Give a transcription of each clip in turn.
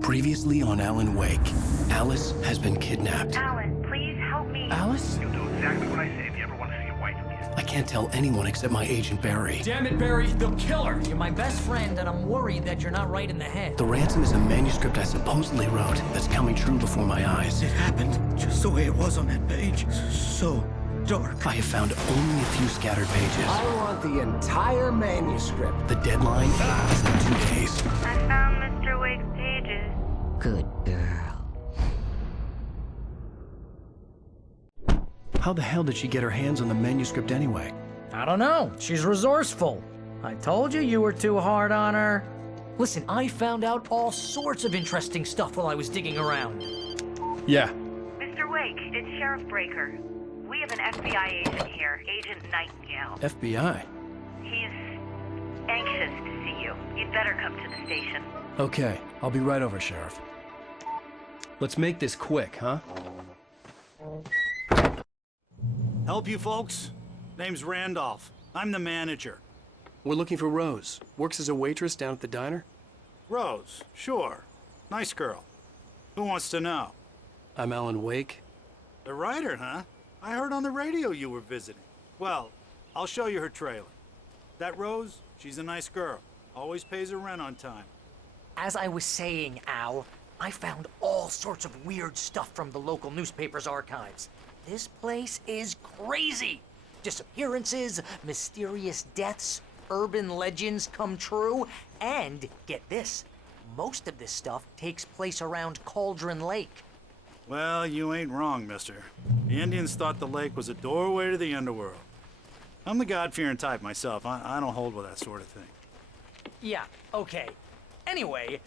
Previously on Alan Wake, Alice has been kidnapped. Alan, please help me. Alice? You'll do exactly what I say if you ever want to see your wife again. I can't tell anyone except my agent Barry. Damn it, Barry, they'll kill her! You're my best friend, and I'm worried that you're not right in the head. The ransom is a manuscript I supposedly wrote that's coming true before my eyes. It happened just the way it was on that page. So dark. I have found only a few scattered pages. I want the entire manuscript. The deadline is in 2 days. I found Mr. Wake's pages. Good girl. How the hell did she get her hands on the manuscript anyway? I don't know. She's resourceful. I told you you were too hard on her. Listen, I found out all sorts of interesting stuff while I was digging around. Yeah. Mr. Wake, it's Sheriff Breaker. We have an FBI agent here, Agent Nightingale. FBI? He's anxious to see you. You'd better come to the station. Okay, I'll be right over, Sheriff. Let's make this quick, huh? Help you folks? Name's Randolph. I'm the manager. We're looking for Rose. Works as a waitress down at the diner. Rose, sure. Nice girl. Who wants to know? I'm Alan Wake. The writer, huh? I heard on the radio you were visiting. Well, I'll show you her trailer. That Rose, she's a nice girl. Always pays her rent on time. As I was saying, Al, I found all sorts of weird stuff from the local newspaper's archives. This place is crazy. Disappearances, mysterious deaths, urban legends come true, and get this, most of this stuff takes place around Cauldron Lake. Well, you ain't wrong, mister. The Indians thought the lake was a doorway to the underworld. I'm the God-fearing type myself. I don't hold with that sort of thing. Yeah, okay. Anyway,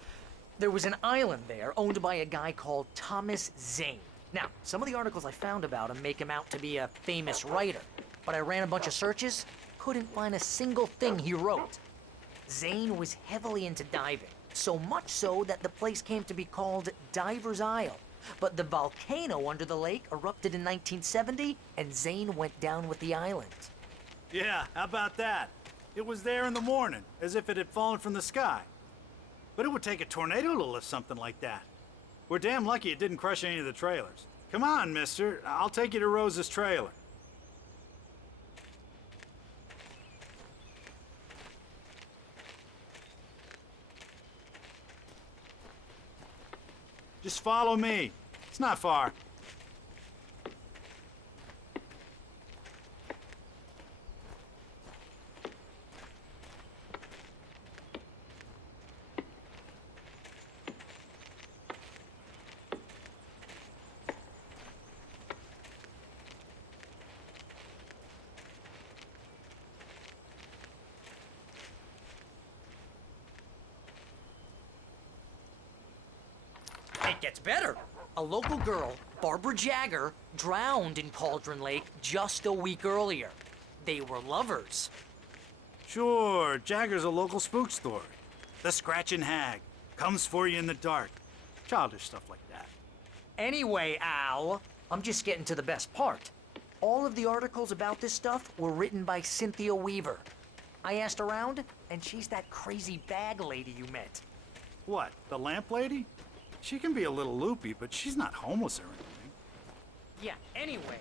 there was an island there owned by a guy called Thomas Zane. Now, some of the articles I found about him make him out to be a famous writer, but I ran a bunch of searches, couldn't find a single thing he wrote. Zane was heavily into diving, so much so that the place came to be called Diver's Isle. But the volcano under the lake erupted in 1970, and Zane went down with the island. Yeah, how about that? It was there in the morning, as if it had fallen from the sky. But it would take a tornado to lift something like that. We're damn lucky it didn't crush any of the trailers. Come on, mister. I'll take you to Rose's trailer. Just follow me. It's not far. It gets better. A local girl, Barbara Jagger, drowned in Cauldron Lake just a week earlier. They were lovers. Sure, Jagger's a local spook story. The Scratching Hag. Comes for you in the dark. Childish stuff like that. Anyway, Al, I'm just getting to the best part. All of the articles about this stuff were written by Cynthia Weaver. I asked around, and she's that crazy bag lady you met. What, the lamp lady? She can be a little loopy, but she's not homeless or anything. Yeah, anyway,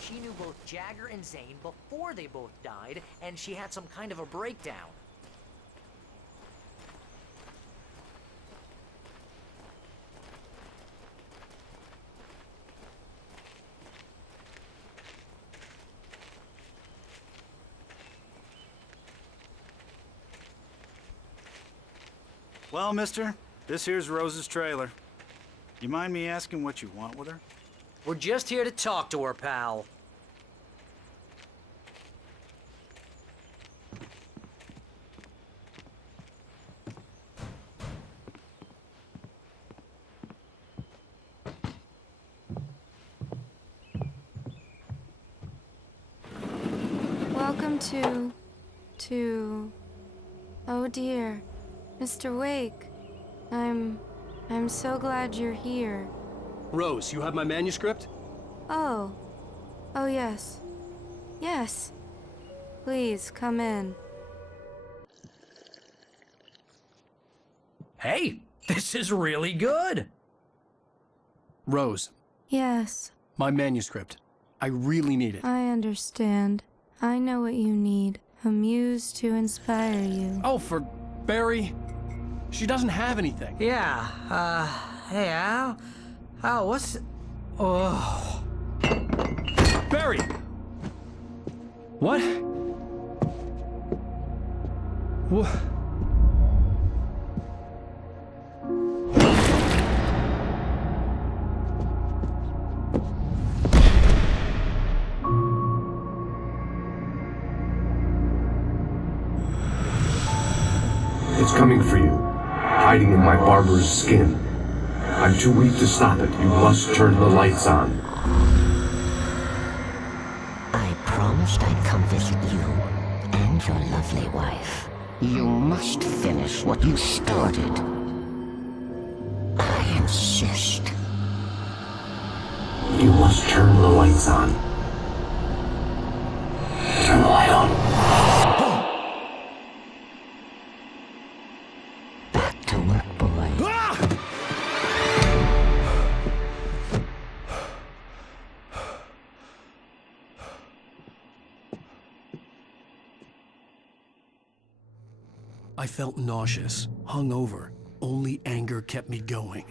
she knew both Jagger and Zane before they both died, and she had some kind of a breakdown. Well, mister, this here's Rose's trailer. You mind me asking what you want with her? We're just here to talk to her, pal. Welcome to... Oh dear, Mr. Wake. I'm so glad you're here. Rose, you have my manuscript? Oh. Oh, yes. Yes. Please, come in. Hey, This is really good! Rose, Yes, my manuscript. I really need it. I understand. I know what you need. A muse to inspire you. Oh, for Barry? She doesn't have anything. Yeah, hey, Al? Al, what's... Oh... Barry! What? What? It's coming for you, hiding in my barber's skin. I'm too weak to stop it. You must turn the lights on. I promised I'd come visit you and your lovely wife. You must finish what you started. I insist. You must turn the lights on. Turn the light on. Back to work, boy. I felt nauseous, hungover. Only anger kept me going.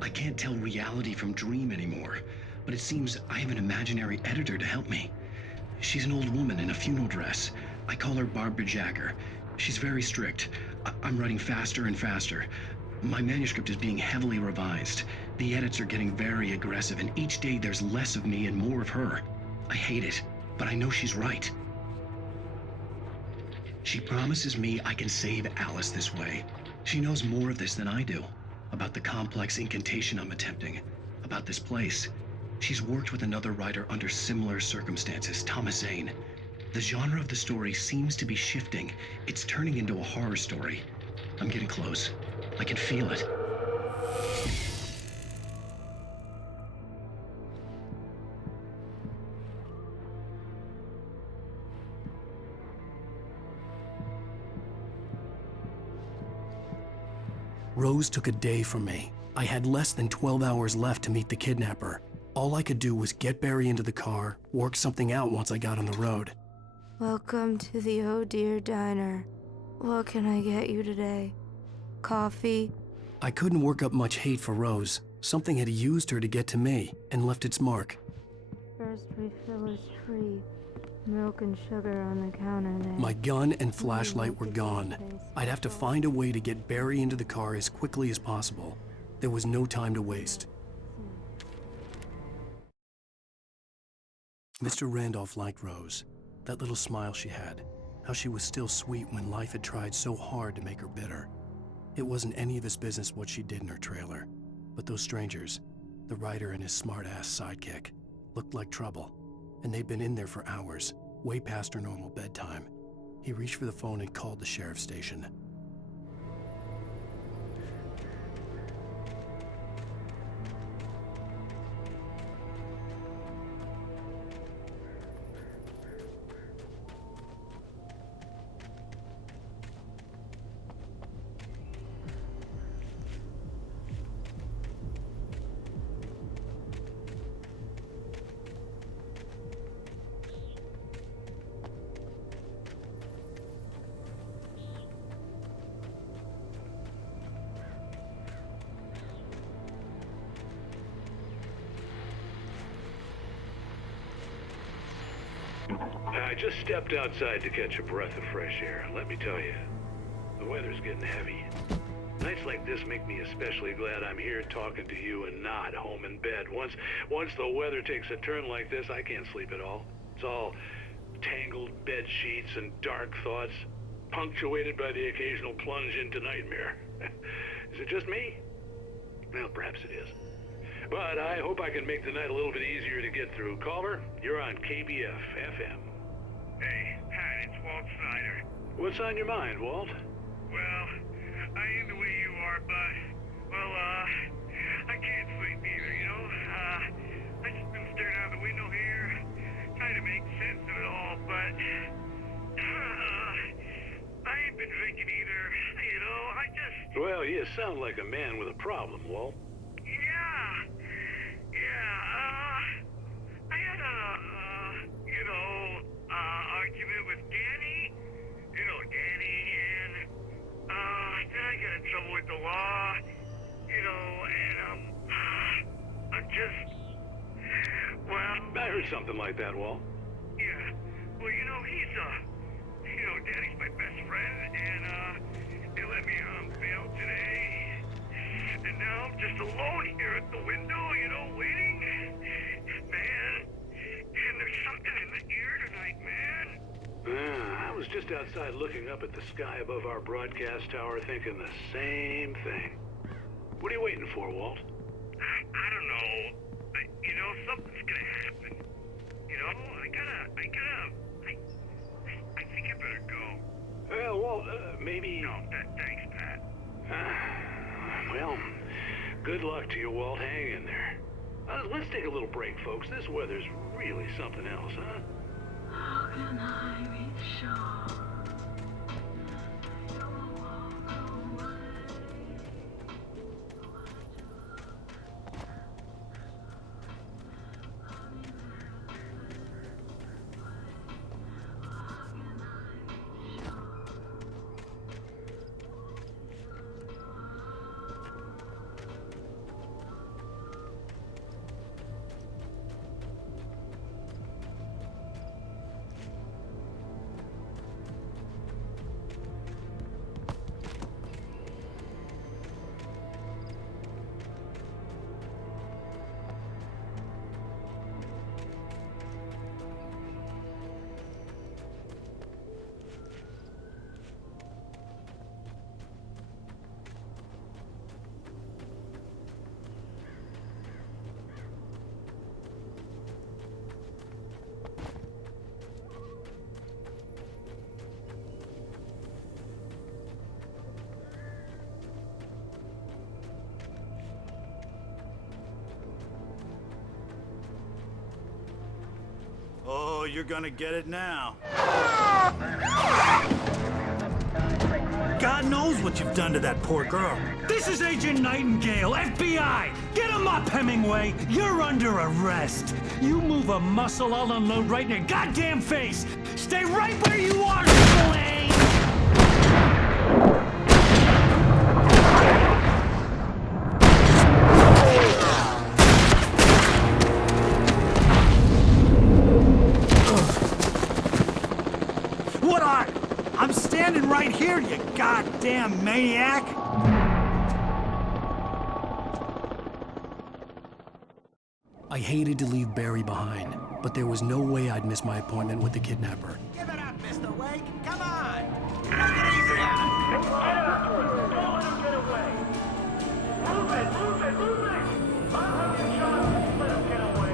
I can't tell reality from dream anymore, but it seems I have an imaginary editor to help me. She's an old woman in a funeral dress. I call her Barbara Jacker. She's very strict. I'm writing faster and faster. My manuscript is being heavily revised. The edits are getting very aggressive, and each day there's less of me and more of her. I hate it, but I know she's right. She promises me I can save Alice this way. She knows more of this than I do. About the complex incantation I'm attempting. About this place. She's worked with another writer under similar circumstances, Thomas Zane. The genre of the story seems to be shifting. It's turning into a horror story. I'm getting close. I can feel it. Rose took a day from me. I had less than 12 hours left to meet the kidnapper. All I could do was get Barry into the car, work something out once I got on the road. Welcome to the Oh Dear Diner. What can I get you today? Coffee? I couldn't work up much hate for Rose. Something had used her to get to me and left its mark. First refill is free. Milk and sugar on the counter there. My gun and flashlight were gone. I'd have to find a way to get Barry into the car as quickly as possible. There was no time to waste. Mr. Randolph liked Rose. That little smile she had. How she was still sweet when life had tried so hard to make her bitter. It wasn't any of his business what she did in her trailer. But those strangers, the writer and his smart-ass sidekick, looked like trouble. And they'd been in there for hours, way past her normal bedtime. He reached for the phone and called the sheriff's station. I just stepped outside to catch a breath of fresh air. Let me tell you, the weather's getting heavy. Nights like this make me especially glad I'm here talking to you and not home in bed. Once the weather takes a turn like this, I can't sleep at all. It's all tangled bed sheets and dark thoughts, punctuated by the occasional plunge into nightmare. Is it just me? Well, perhaps it is. But I hope I can make the night a little bit easier to get through. Caller, you're on KBF FM. Hey, Pat, it's Walt Snyder. What's on your mind, Walt? Well, I am the way you are, but, well, I can't sleep either, you know? I just been staring out the window here, trying to make sense of it all, but, I ain't been drinking either, you know? I just sound like a man with a problem, Walt. Yeah. I had a, argument with Danny. You know Danny, and, then I got in trouble with the law. I'm just, well... I heard something like that, Walt. Yeah. Well, Danny's my best friend, and, they let me on bail today. And now I'm just alone here at the window, waiting. Man, and there's something in the air tonight, man. I was just outside looking up at the sky above our broadcast tower thinking the same thing. What are you waiting for, Walt? I don't know. Something's gonna happen. I think I better go. Walt, maybe... No, thanks, Pat. Well, good luck to you, Walt. Hang in there. Let's take a little break, folks. This weather's really something else, huh? How can I be sure? Oh, you're gonna get it now. God knows what you've done to that poor girl. This is Agent Nightingale, FBI! Get him up, Hemingway! You're under arrest! You move a muscle, I'll unload right in your goddamn face! Stay right where you are, Slane! I'm standing right here, you goddamn maniac! I hated to leave Barry behind, but there was no way I'd miss my appointment with the kidnapper. Give it up, Mr. Wake! Come on! Take it easy on him! Get after him! Don't let him get away! Move it! I'll have you shot if you let him get away!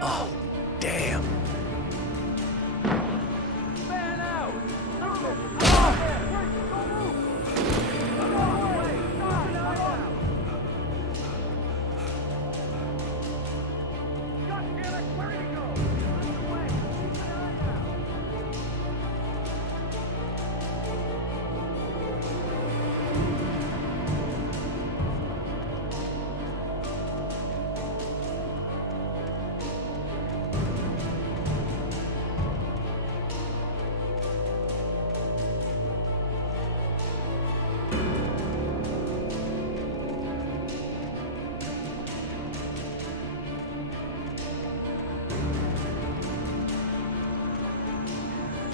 Oh, damn.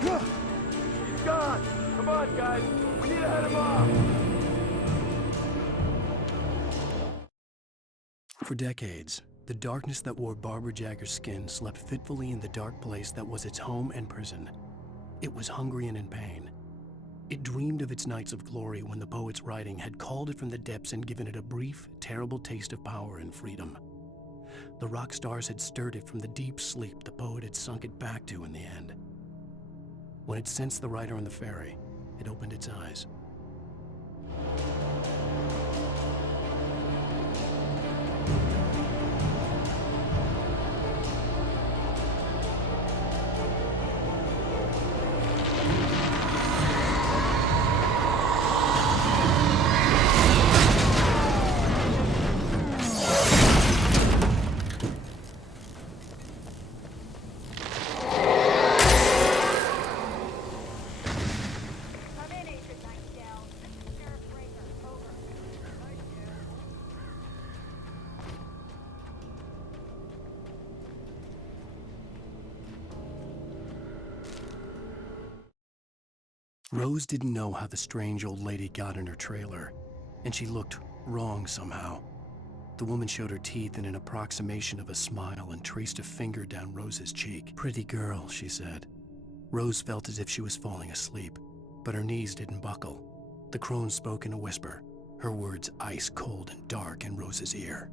He's gone! Come on, guys! We need to head him off! For decades, the darkness that wore Barbara Jagger's skin slept fitfully in the dark place that was its home and prison. It was hungry and in pain, It dreamed of its nights of glory when the poet's writing had called it from the depths and given it a brief, terrible taste of power and freedom. The rock stars had stirred it from the deep sleep the poet had sunk it back to in the end. When it sensed the writer on the ferry, it opened its eyes. Rose didn't know how the strange old lady got in her trailer, and she looked wrong somehow. The woman showed her teeth in an approximation of a smile and traced a finger down Rose's cheek. "Pretty girl," she said. Rose felt as if she was falling asleep, but her knees didn't buckle. The crone spoke in a whisper, her words ice cold and dark in Rose's ear.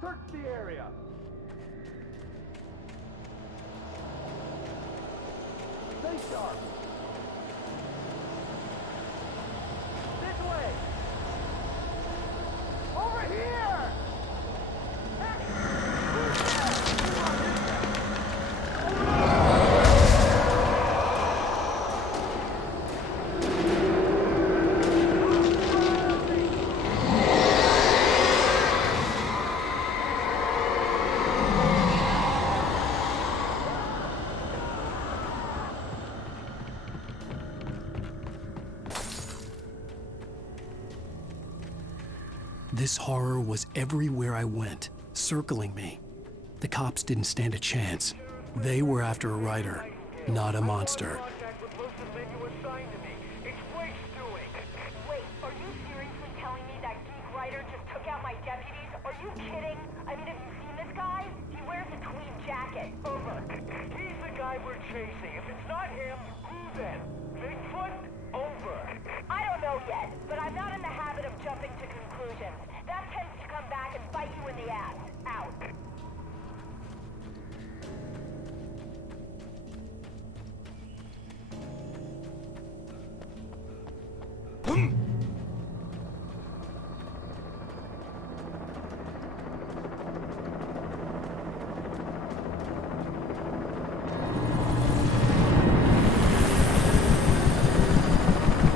Search the area! Stay sharp! This way! Over here! Hey! Who's This horror was everywhere I went, circling me. The cops didn't stand a chance. They were after a writer, not a monster. Wait, are you seriously telling me that geek writer just took out my deputies? Are you kidding? I mean, have you seen this guy? He wears a tweed jacket. Over. He's the guy we're chasing. If it's not him, who then? Bigfoot? Over. I don't know yet, but I'm not in the habit of jumping to conclusions. That tends to come back and bite you in the ass. Out.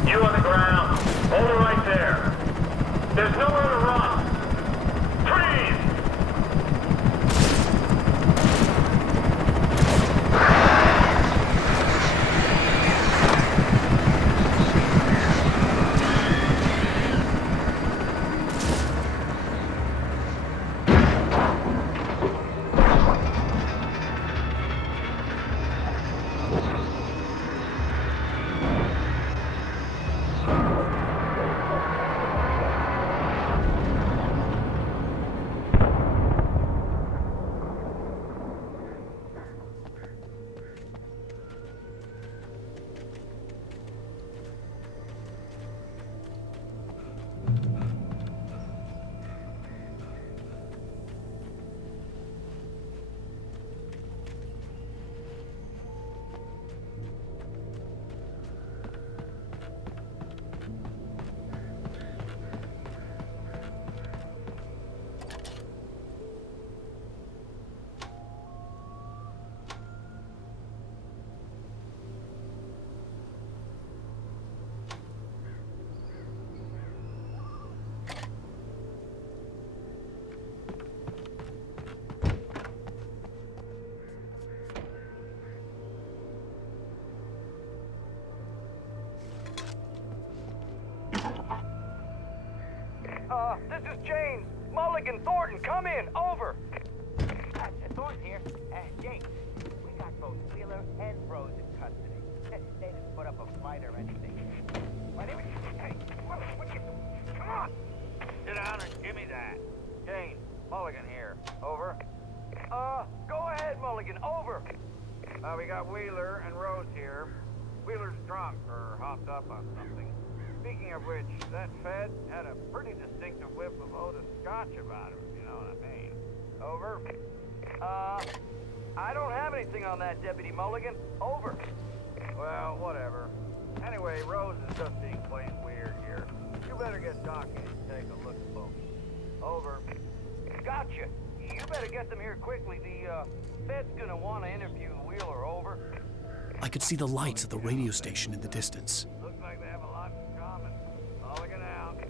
You on the ground. Hold it right there. There's nowhere to run. Freeze! come in, over! Thorne's here. Jake, we got both Wheeler and Rose in custody. They didn't put up a fight or anything. Why didn't hey, come on! Sit down and give me that. Jane, Mulligan here. Over. Go ahead, Mulligan, over! We got Wheeler and Rose here. Wheeler's drunk or hopped up on something. Speaking of which, that Fed had a pretty distinctive whiff of Otis Scotch about him, if you know what I mean. Over. I don't have anything on that, Deputy Mulligan. Over. Well, whatever. Anyway, Rose is just being plain weird here. You better get Doc in and take a look at both. Over. Gotcha. You better get them here quickly. The Fed's gonna want to interview Wheeler. Over. I could see the lights of the radio station in the distance. Looks like they have a lot in common. Mulligan out.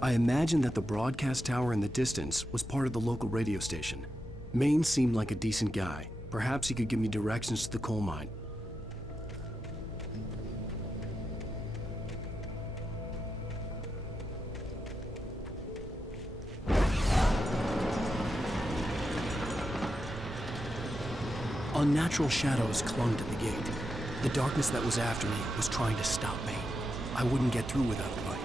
I imagined that the broadcast tower in the distance was part of the local radio station. Maine seemed like a decent guy. Perhaps he could give me directions to the coal mine. Unnatural shadows clung to the gate. The darkness that was after me was trying to stop me. I wouldn't get through without a light.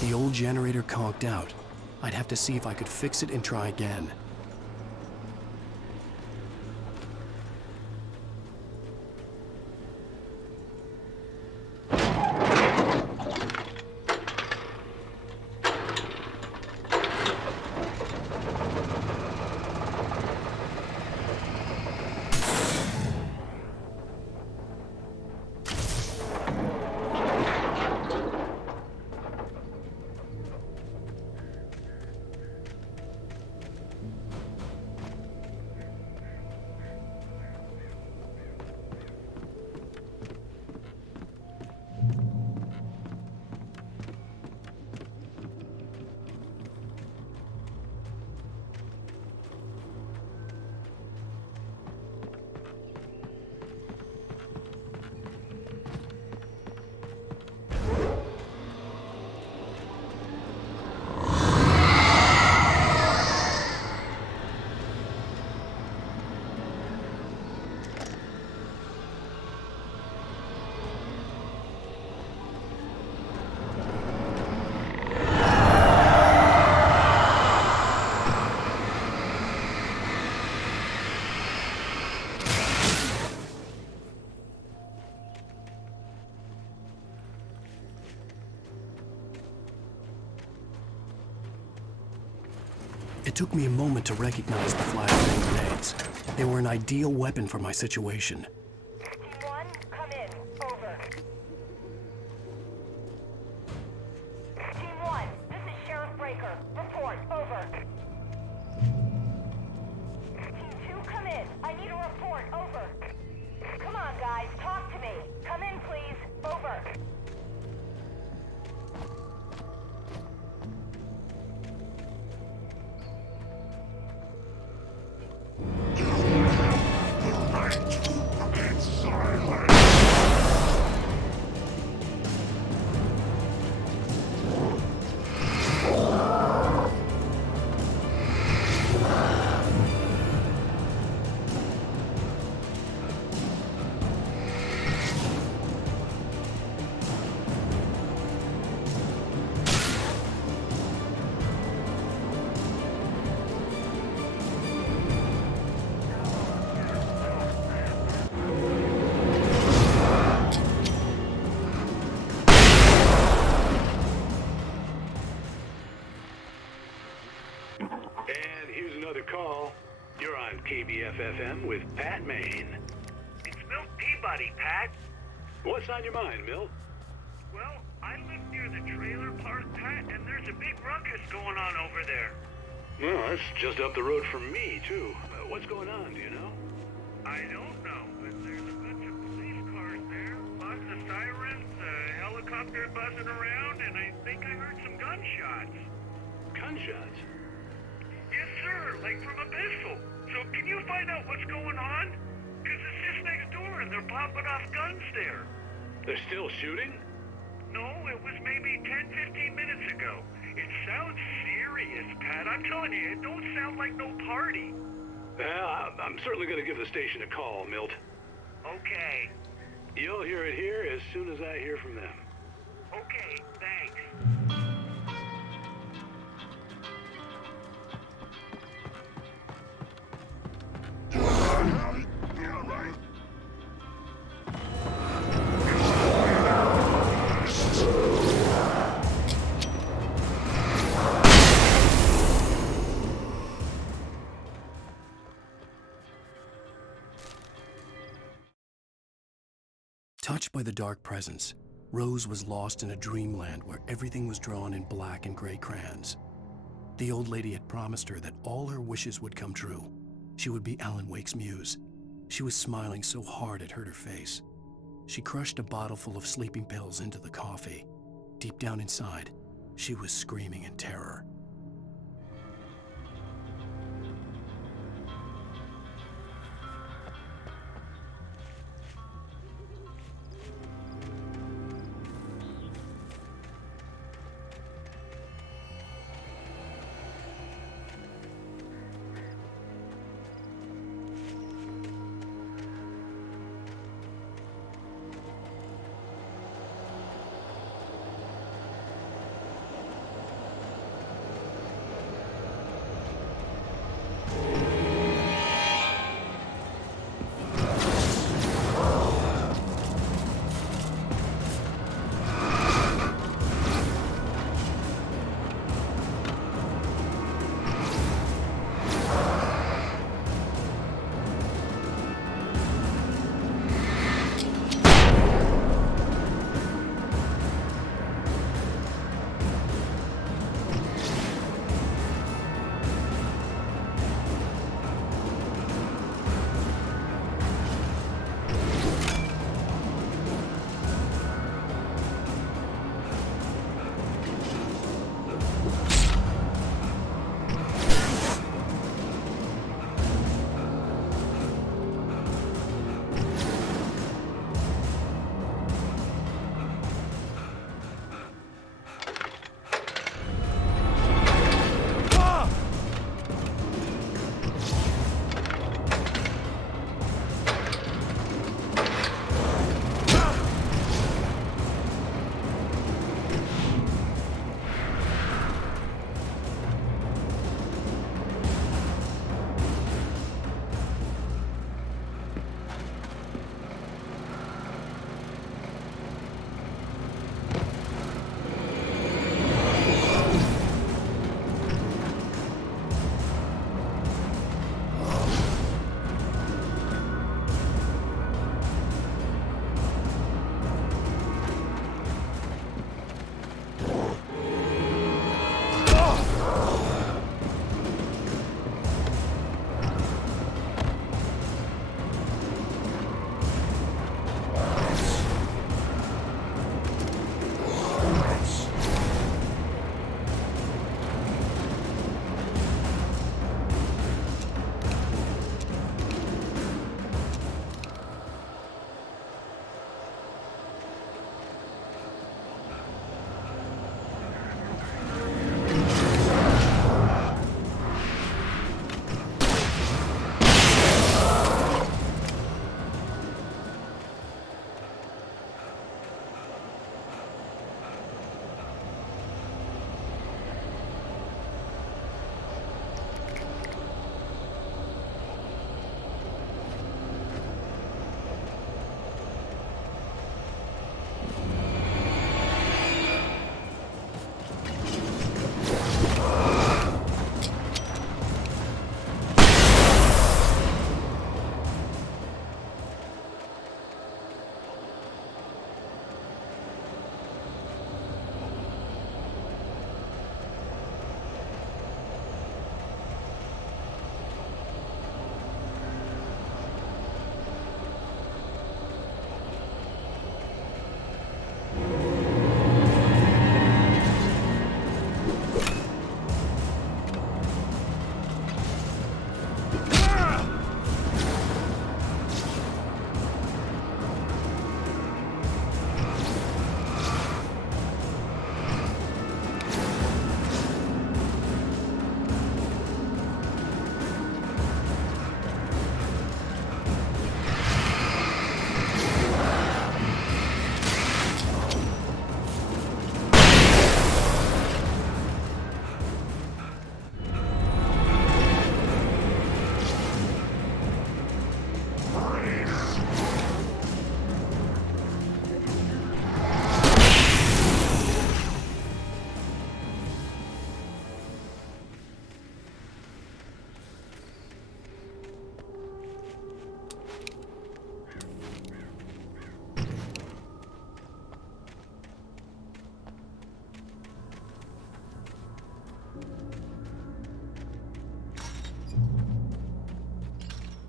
The old generator conked out. I'd have to see if I could fix it and try again. It took me a moment to recognize the flashbang grenades. They were an ideal weapon for my situation. Team 1, come in. Over. Team 1, this is Sheriff Breaker. Report. Over. Team 2, come in. I need a report. Over. Come on, guys. Talk to me. Come in, please. Over. call. You're on KBF-FM with Pat Maine. It's Milt Peabody, Pat. What's on your mind, Milt? Well, I live near the trailer park, Pat, and there's a big ruckus going on over there. Well, that's just up the road from me, too. What's going on, do you know? I don't know, but there's a bunch of police cars there, lots of sirens, a helicopter buzzing around, and I think I heard some gunshots. Gunshots? Yes, sir, like from a pistol. So can you find out what's going on? Because it's just next door and they're popping off guns there. They're still shooting? No, it was maybe 10, 15 minutes ago. It sounds serious, Pat. I'm telling you, it don't sound like no party. Well, I'm certainly going to give the station a call, Milt. Okay. You'll hear it here as soon as I hear from them. Okay, thanks. Touched by the dark presence, Rose was lost in a dreamland where everything was drawn in black and gray crayons. The old lady had promised her that all her wishes would come true. She would be Alan Wake's muse. She was smiling so hard it hurt her face. She crushed a bottle full of sleeping pills into the coffee. Deep down inside, she was screaming in terror.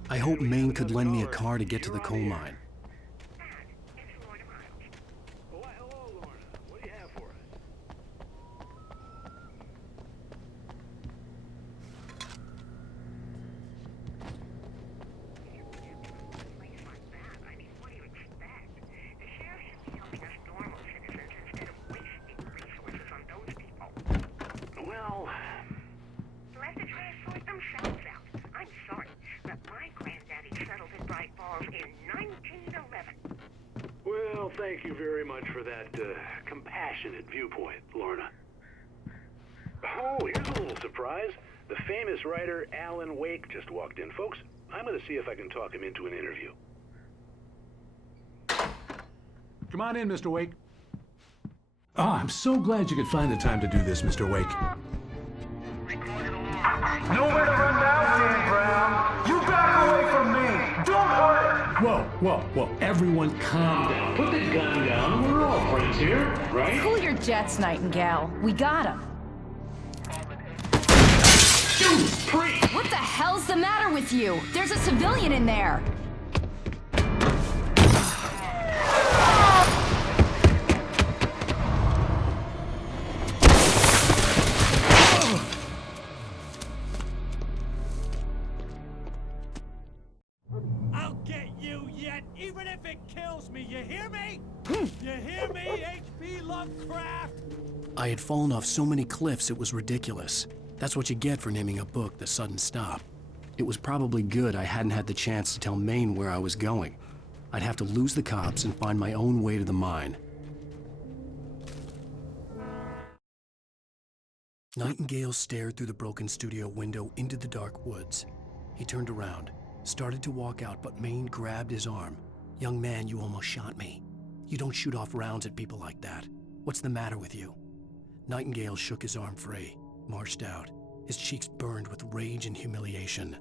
I hoped Maine could lend me a car to get to the coal mine. Why, hello, Lorna. What do you have for us? Well, Let the trash sort themselves out. I'm sorry, but my granddaddy settled in Bright Falls in 1911. well, thank you very much for that compassionate viewpoint, Lorna. Oh, here's a little surprise. The famous writer Alan Wake just walked in. Folks, I'm going to see if I can talk him into an interview. Come on in, Mr. Wake. Oh, I'm so glad you could find the time to do this, Mr. Wake. Nowhere to run now, Dan Brown. You back away from me. Don't hurt it. Whoa. Everyone calm down. Put the gun down. We're all friends here, right? Cool your jets, Nightingale. We got him. Judas Priest! What the hell's the matter with you? There's a civilian in there. I'll get you yet, even if it kills me. You hear me? You hear me, H.P. Lovecraft? I had fallen off so many cliffs it was ridiculous. That's what you get for naming a book The Sudden Stop. It was probably good I hadn't had the chance to tell Maine where I was going. I'd have to lose the cops and find my own way to the mine. Nightingale stared through the broken studio window into the dark woods. He turned around, started to walk out, but Maine grabbed his arm. "Young man, you almost shot me. You don't shoot off rounds at people like that. What's the matter with you?" Nightingale shook his arm free, marched out. His cheeks burned with rage and humiliation.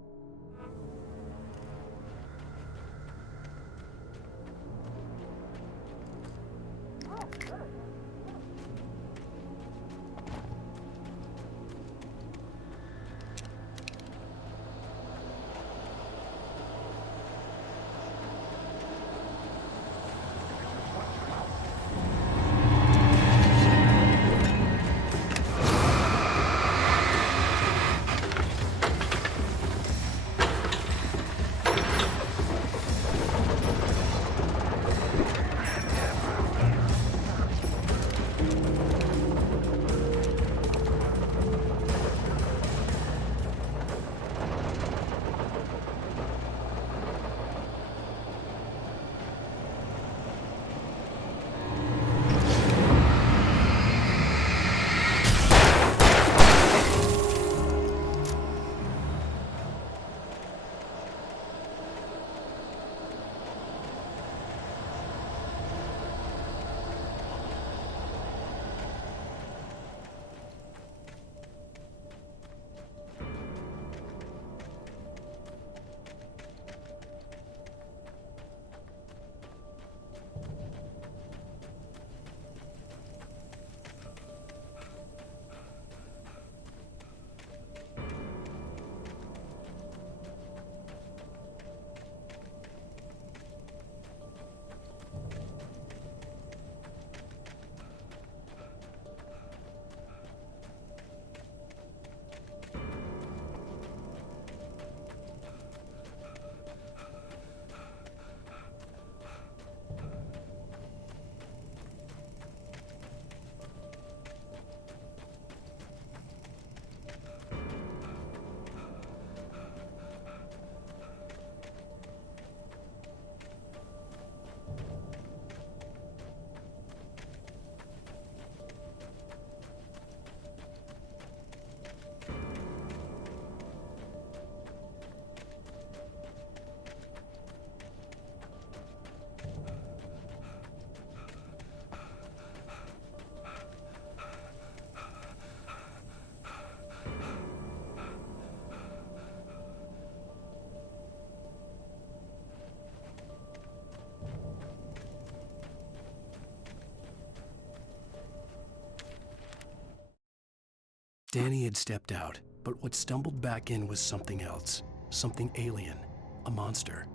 Danny had stepped out, but what stumbled back in was something else, something alien. A monster.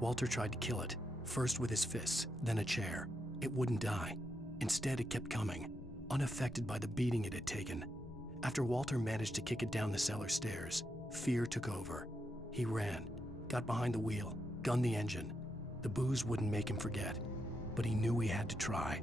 Walter tried to kill it, first with his fists, then a chair. It wouldn't die. Instead, it kept coming, unaffected by the beating it had taken. After Walter managed to kick it down the cellar stairs, fear took over. He ran, got behind the wheel, gunned the engine. The booze wouldn't make him forget, but he knew he had to try.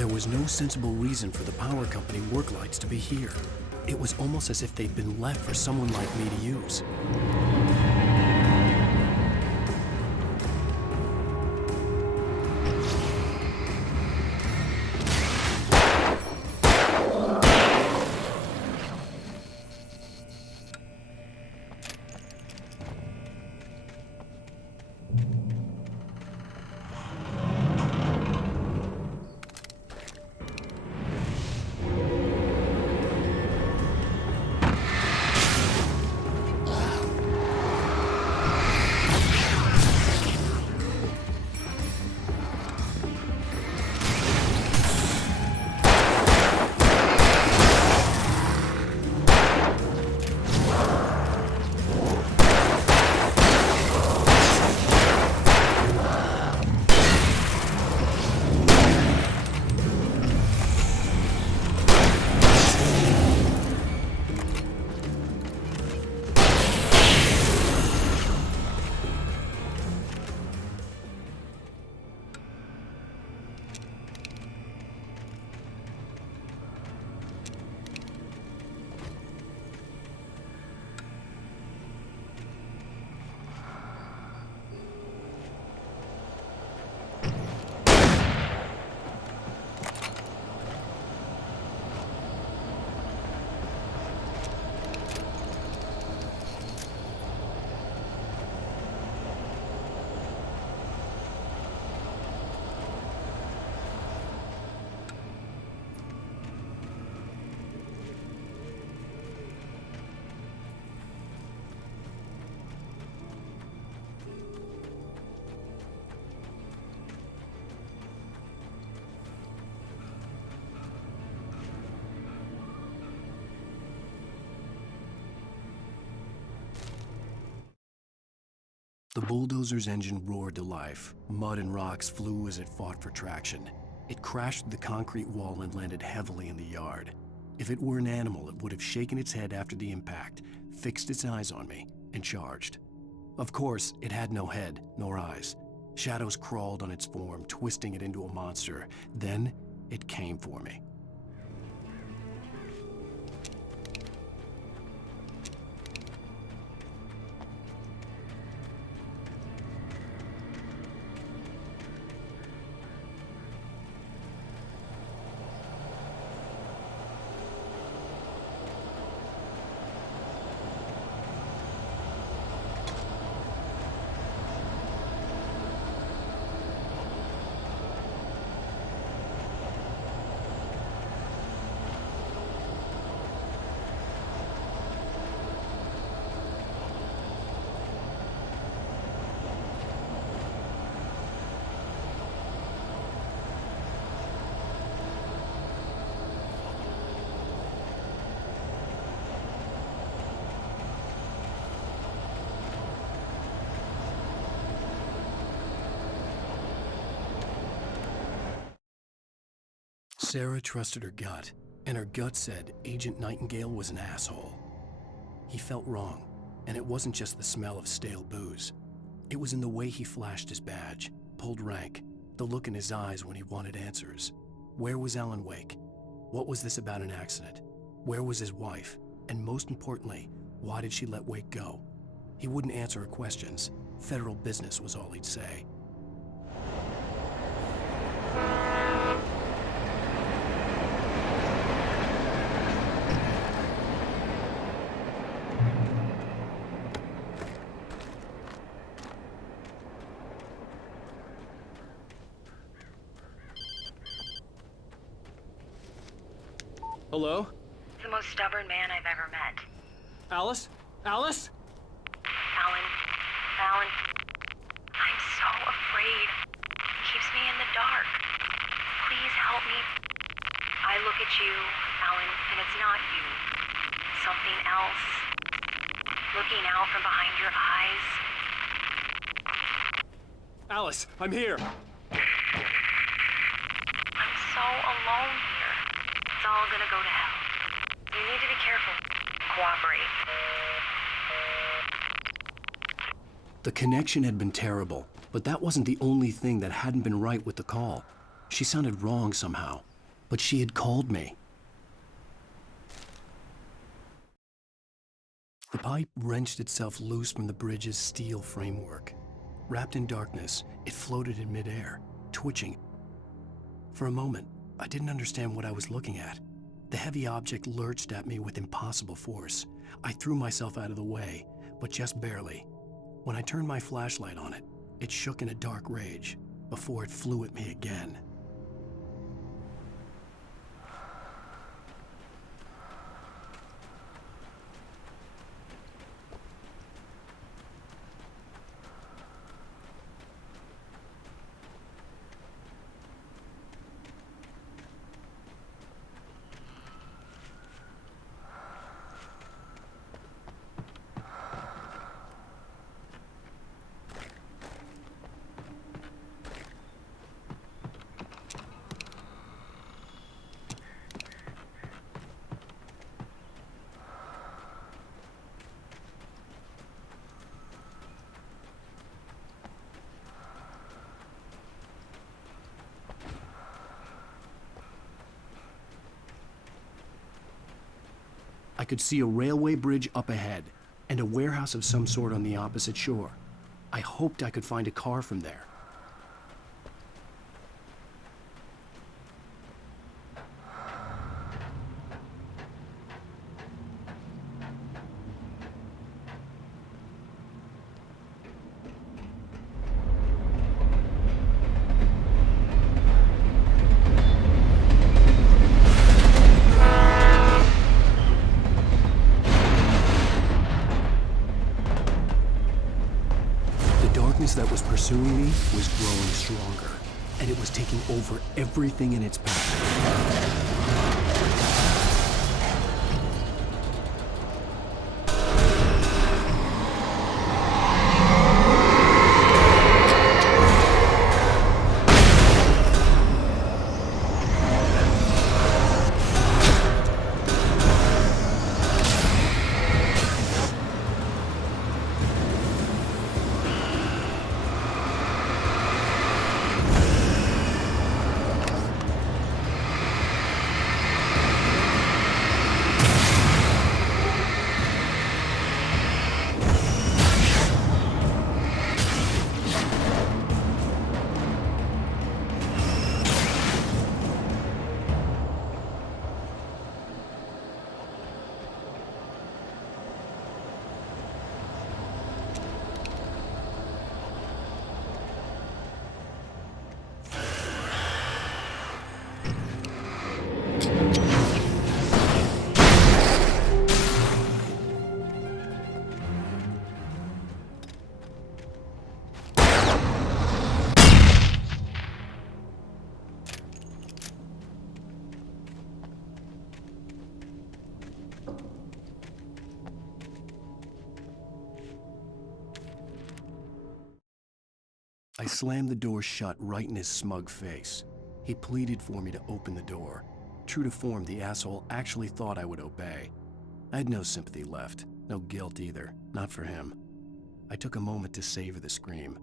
There was no sensible reason for the power company work lights to be here. It was almost as if they'd been left for someone like me to use. The bulldozer's engine roared to life. Mud and rocks flew as it fought for traction. It crashed through the concrete wall and landed heavily in the yard. If it were an animal, it would have shaken its head after the impact, fixed its eyes on me, and charged. Of course, it had no head, nor eyes. Shadows crawled on its form, twisting it into a monster. Then, it came for me. Sarah trusted her gut, and her gut said Agent Nightingale was an asshole. He felt wrong, and it wasn't just the smell of stale booze. It was in the way he flashed his badge, pulled rank, the look in his eyes when he wanted answers. Where was Alan Wake? What was this about an accident? Where was his wife? And most importantly, why did she let Wake go? He wouldn't answer her questions. Federal business was all he'd say. Hello? The most stubborn man I've ever met. Alice? Alice? Alan, I'm so afraid. He keeps me in the dark. Please help me. I look at you, Alan, and it's not you. Something else. Looking out from behind your eyes. Alice, I'm here. I'm so alone here. It's all gonna go to hell. You need to be careful. Cooperate. The connection had been terrible, but that wasn't the only thing that hadn't been right with the call. She sounded wrong somehow, but she had called me. The pipe wrenched itself loose from the bridge's steel framework. Wrapped in darkness, it floated in midair, twitching. For a moment, I didn't understand what I was looking at. The heavy object lurched at me with impossible force. I threw myself out of the way, but just barely. When I turned my flashlight on it, it shook in a dark rage before it flew at me again. I could see a railway bridge up ahead and a warehouse of some sort on the opposite shore. I hoped I could find a car from there. That was pursuing me was growing stronger, and it was taking over everything in its path. I slammed the door shut right in his smug face. He pleaded for me to open the door. True to form, the asshole actually thought I would obey. I had no sympathy left, no guilt either, not for him. I took a moment to savor the scream.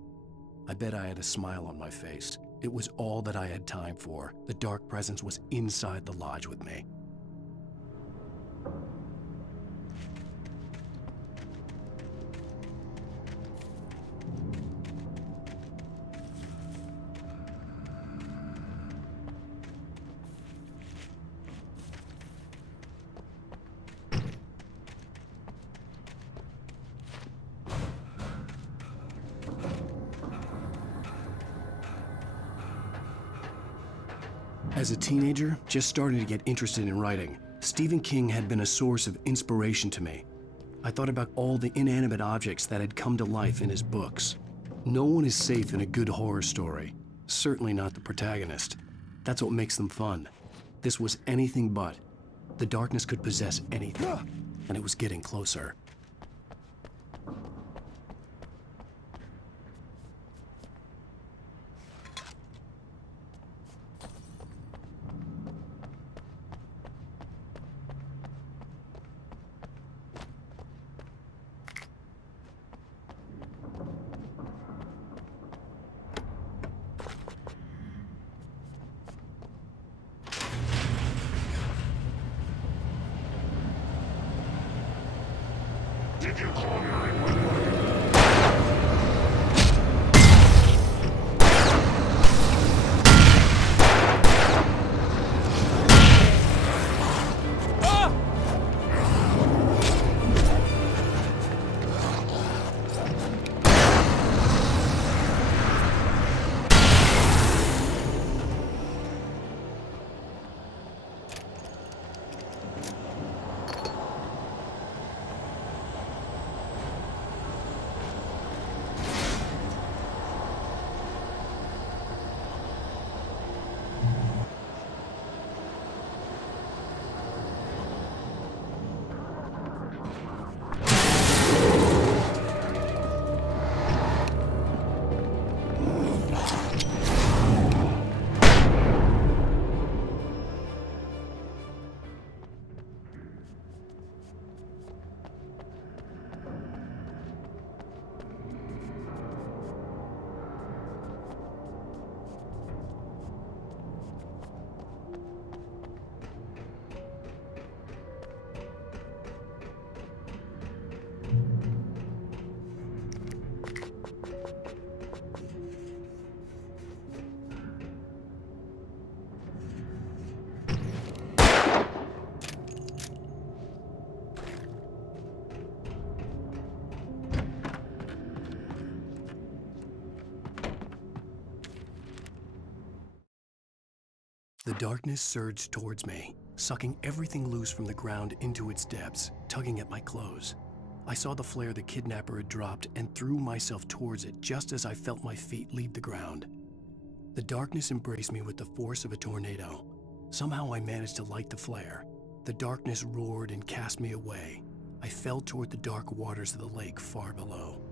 I bet I had a smile on my face. It was all that I had time for. The dark presence was inside the lodge with me. As a teenager, just starting to get interested in writing, Stephen King had been a source of inspiration to me. I thought about all the inanimate objects that had come to life in his books. No one is safe in a good horror story, certainly not the protagonist. That's what makes them fun. This was anything but. The darkness could possess anything, and it was getting closer. Did you call 911? The darkness surged towards me, sucking everything loose from the ground into its depths, tugging at my clothes. I saw the flare the kidnapper had dropped and threw myself towards it just as I felt my feet leave the ground. The darkness embraced me with the force of a tornado. Somehow I managed to light the flare. The darkness roared and cast me away. I fell toward the dark waters of the lake far below.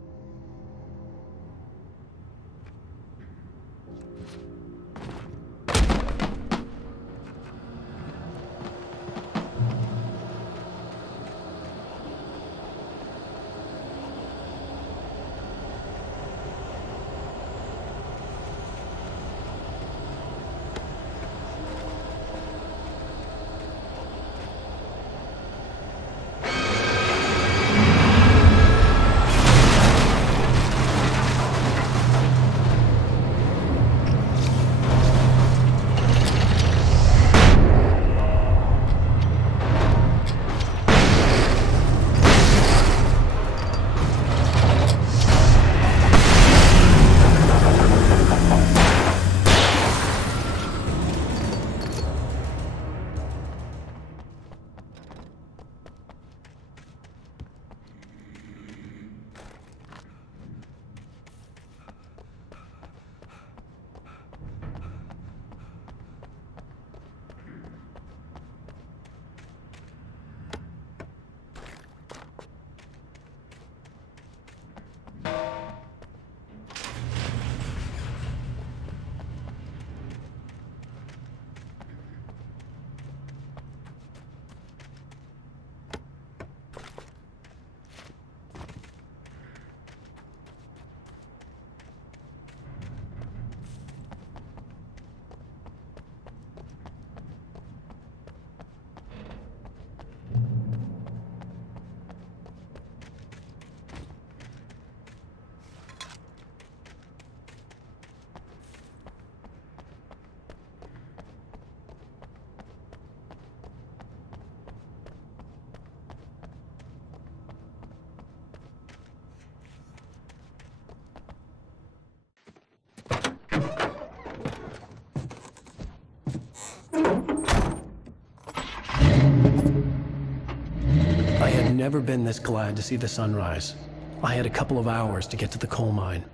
never been this glad to see the sunrise. I had a couple of hours to get to the coal mine.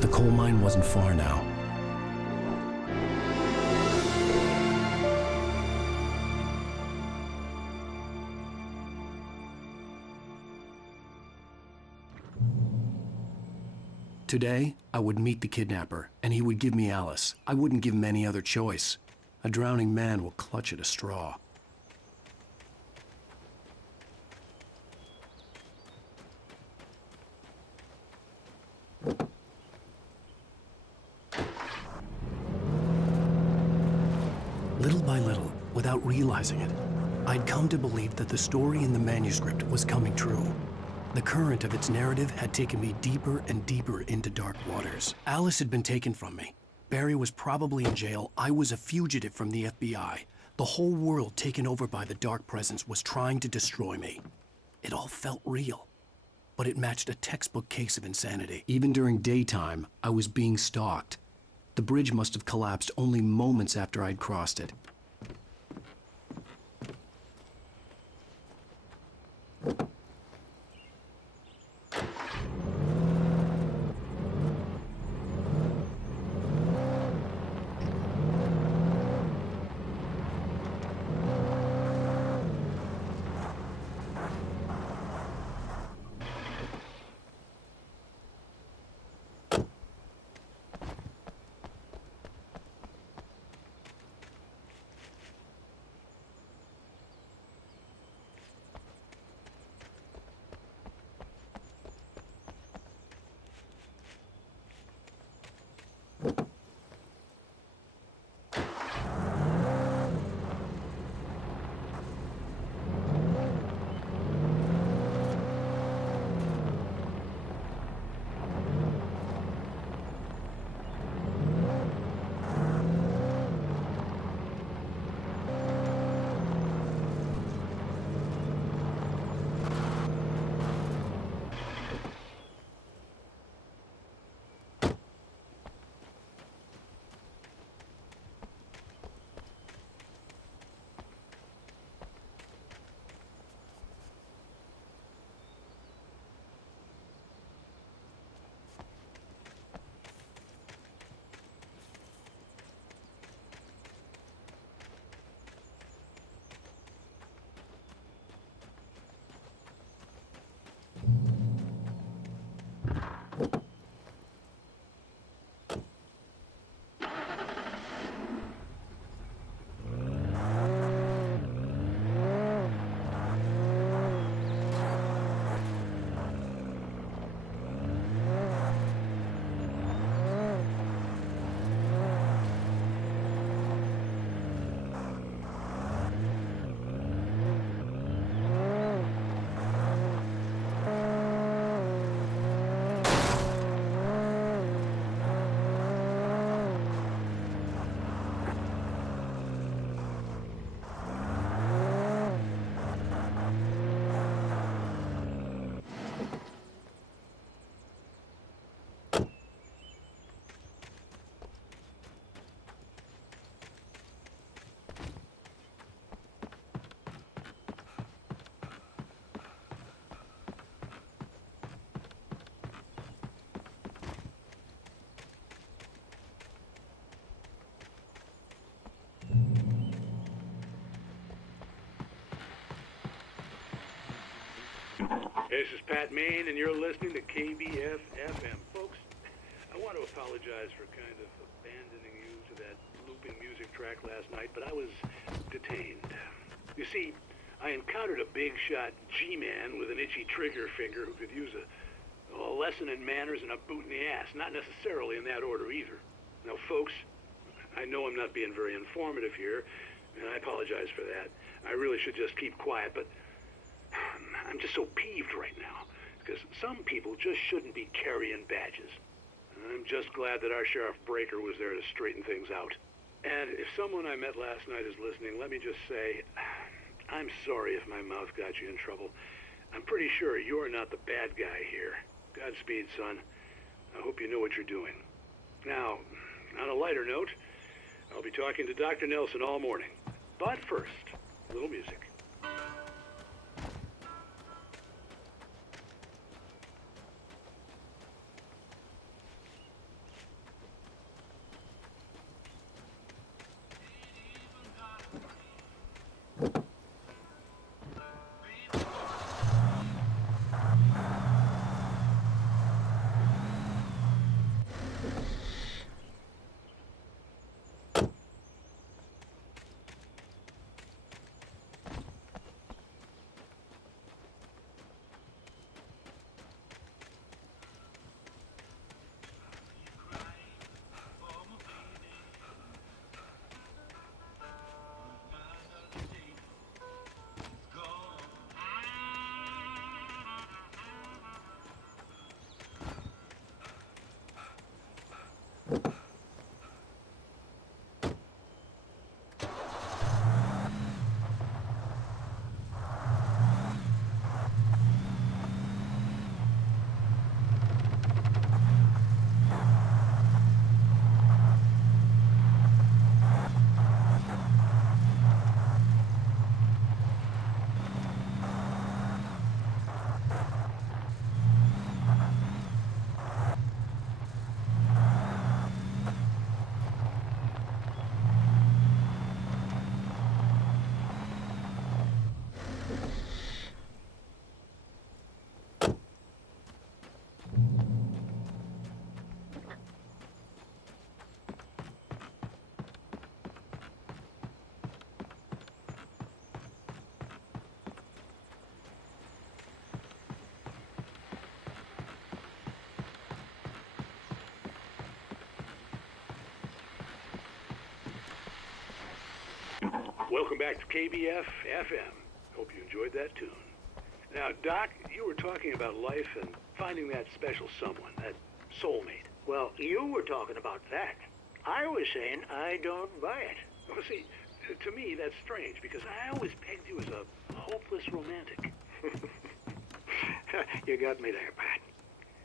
The coal mine wasn't far now. Today, I would meet the kidnapper, and he would give me Alice. I wouldn't give him any other choice. A drowning man will clutch at a straw. Little by little, without realizing it, I'd come to believe that the story in the manuscript was coming true. The current of its narrative had taken me deeper and deeper into dark waters. Alice had been taken from me. Barry was probably in jail. I was a fugitive from the FBI. The whole world taken over by the dark presence was trying to destroy me. It all felt real, but it matched a textbook case of insanity. Even during daytime, I was being stalked. The bridge must have collapsed only moments after I'd crossed it. This is Pat Main, and you're listening to KBF-FM. Folks, I want to apologize for kind of abandoning you to that looping music track last night, but I was detained. You see, I encountered a big-shot G-man with an itchy trigger finger who could use a lesson in manners and a boot in the ass. Not necessarily in that order, either. Now, folks, I know I'm not being very informative here, and I apologize for that. I really should just keep quiet, but I'm just so peeved right now, because some people just shouldn't be carrying badges. I'm just glad that our Sheriff Breaker was there to straighten things out. And if someone I met last night is listening, let me just say, I'm sorry if my mouth got you in trouble. I'm pretty sure you're not the bad guy here. Godspeed, son. I hope you know what you're doing. Now, on a lighter note, I'll be talking to Dr. Nelson all morning. But first, a little music. Welcome back to KBF FM. Hope you enjoyed that tune. Now, Doc, you were talking about life and finding that special someone, that soulmate. Well, you were talking about that. I was saying I don't buy it. Well, see, to me, that's strange, because I always pegged you as a hopeless romantic. You got me there, Pat.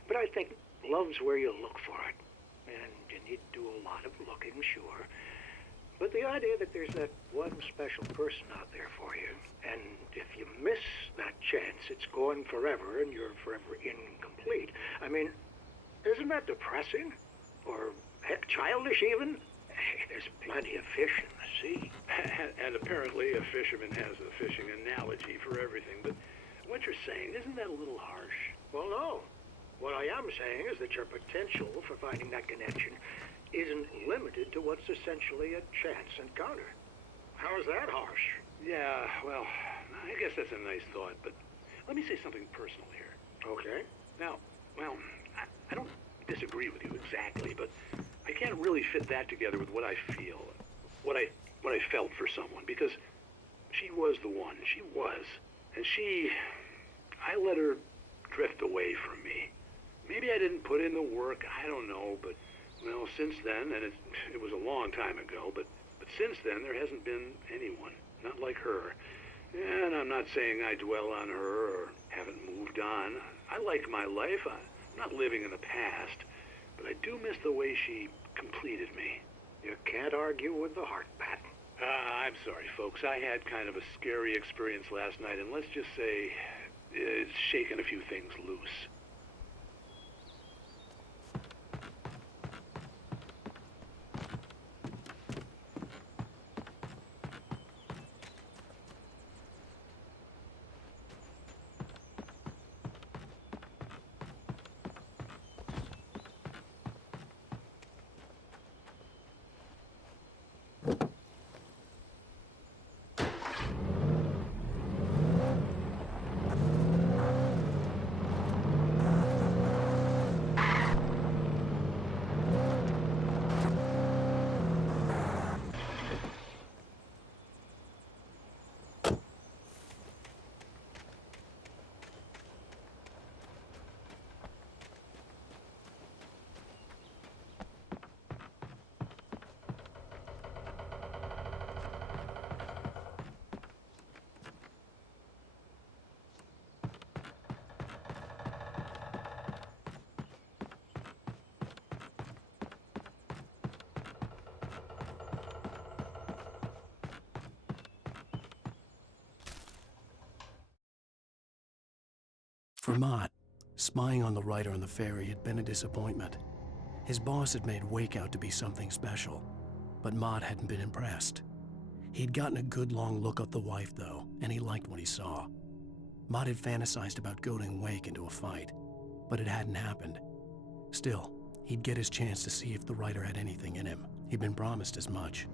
But I think love's where you look for it. And you need to do a lot of looking, sure. But the idea that there's that one special person out there for you, and if you miss that chance, it's gone forever, and you're forever incomplete. I mean, isn't that depressing? Or, heck, childish even? Hey, there's plenty of fish in the sea. And apparently a fisherman has a fishing analogy for everything, but what you're saying, isn't that a little harsh? Well, no. What I am saying is that your potential for finding that connection isn't limited to what's essentially a chance encounter. How is that harsh? Yeah, well, I guess that's a nice thought, but let me say something personal here. Okay. Now, well, I don't disagree with you exactly, but I can't really fit that together with what I feel, what I felt for someone, because she was the one. She was. And I let her drift away from me. Maybe I didn't put in the work, I don't know, but well, since then, and it was a long time ago, but since then, there hasn't been anyone, not like her. And I'm not saying I dwell on her or haven't moved on. I like my life. I'm not living in the past, but I do miss the way she completed me. You can't argue with the heart, Pat. I'm sorry, folks. I had kind of a scary experience last night, and let's just say it's shaken a few things loose. For Mott, spying on the writer on the ferry had been a disappointment. His boss had made Wake out to be something special, but Mott hadn't been impressed. He'd gotten a good long look at the wife, though, and he liked what he saw. Mott had fantasized about goading Wake into a fight, but it hadn't happened. Still, he'd get his chance to see if the writer had anything in him. He'd been promised as much.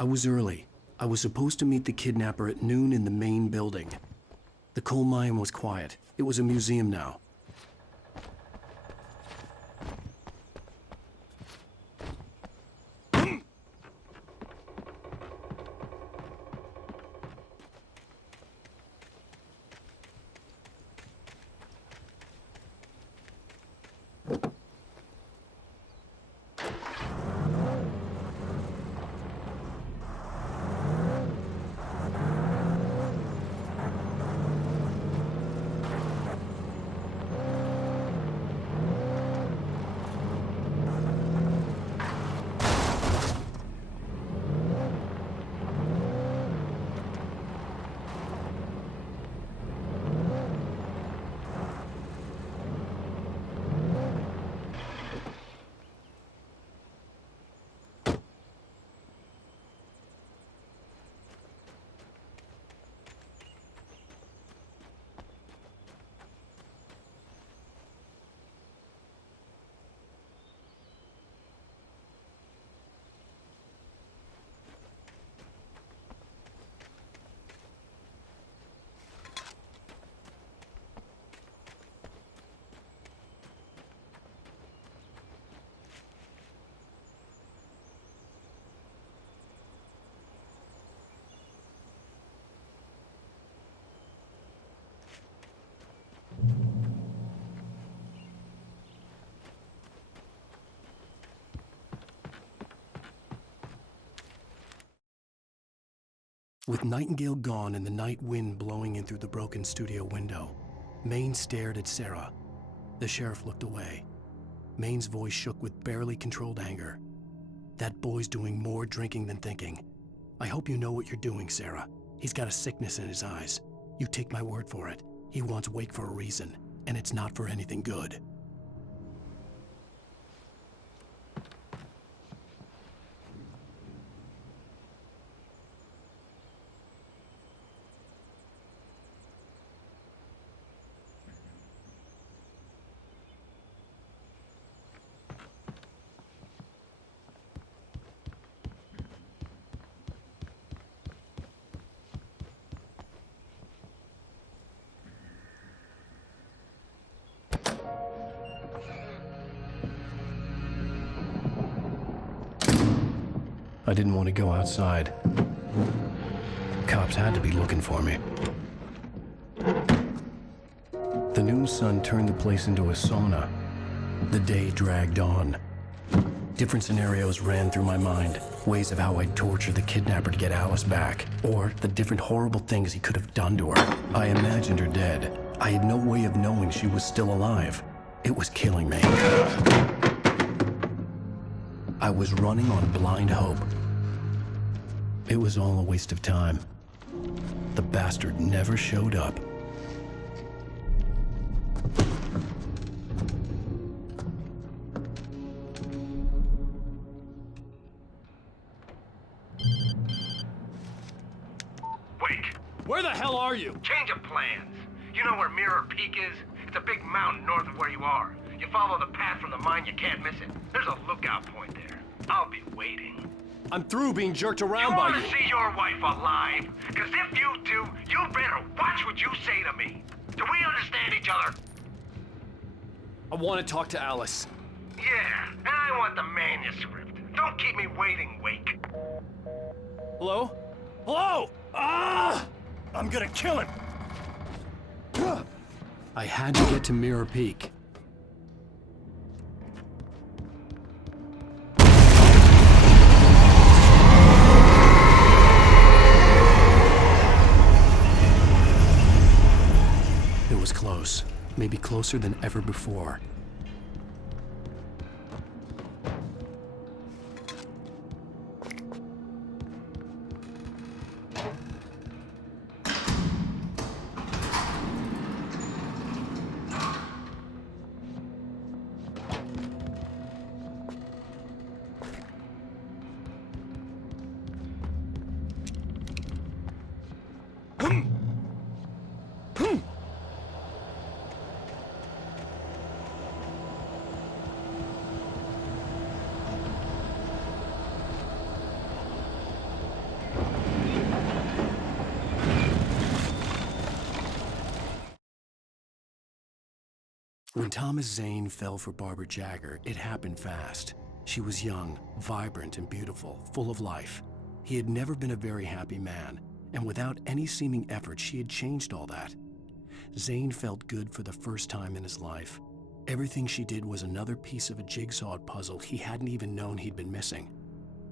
I was early. I was supposed to meet the kidnapper at noon in the main building. The coal mine was quiet. It was a museum now. With Nightingale gone and the night wind blowing in through the broken studio window, Maine stared at Sarah. The sheriff looked away. Maine's voice shook with barely controlled anger. That boy's doing more drinking than thinking. I hope you know what you're doing, Sarah. He's got a sickness in his eyes. You take my word for it. He wants Wake for a reason, and it's not for anything good. I didn't want to go outside. Cops had to be looking for me. The noon sun turned the place into a sauna. The day dragged on. Different scenarios ran through my mind. Ways of how I'd torture the kidnapper to get Alice back. Or the different horrible things he could have done to her. I imagined her dead. I had no way of knowing she was still alive. It was killing me. I was running on blind hope. It was all a waste of time. The bastard never showed up. Wake! Where the hell are you? Change of plans. You know where Mirror Peak is? It's a big mountain north of where you are. You follow the path from the mine, you can't miss it. There's a lookout point there. I'll be waiting. I'm through being jerked around by you. You want to see your wife alive? Because if you do, you better watch what you say to me. Do we understand each other? I want to talk to Alice. Yeah, and I want the manuscript. Don't keep me waiting, Wake. Hello? Hello! Ah! I'm gonna kill him! I had to get to Mirror Peak. It was close, maybe closer than ever before. When Thomas Zane fell for Barbara Jagger, it happened fast. She was young, vibrant, and beautiful, full of life. He had never been a very happy man, and without any seeming effort, she had changed all that. Zane felt good for the first time in his life. Everything she did was another piece of a jigsaw puzzle he hadn't even known he'd been missing.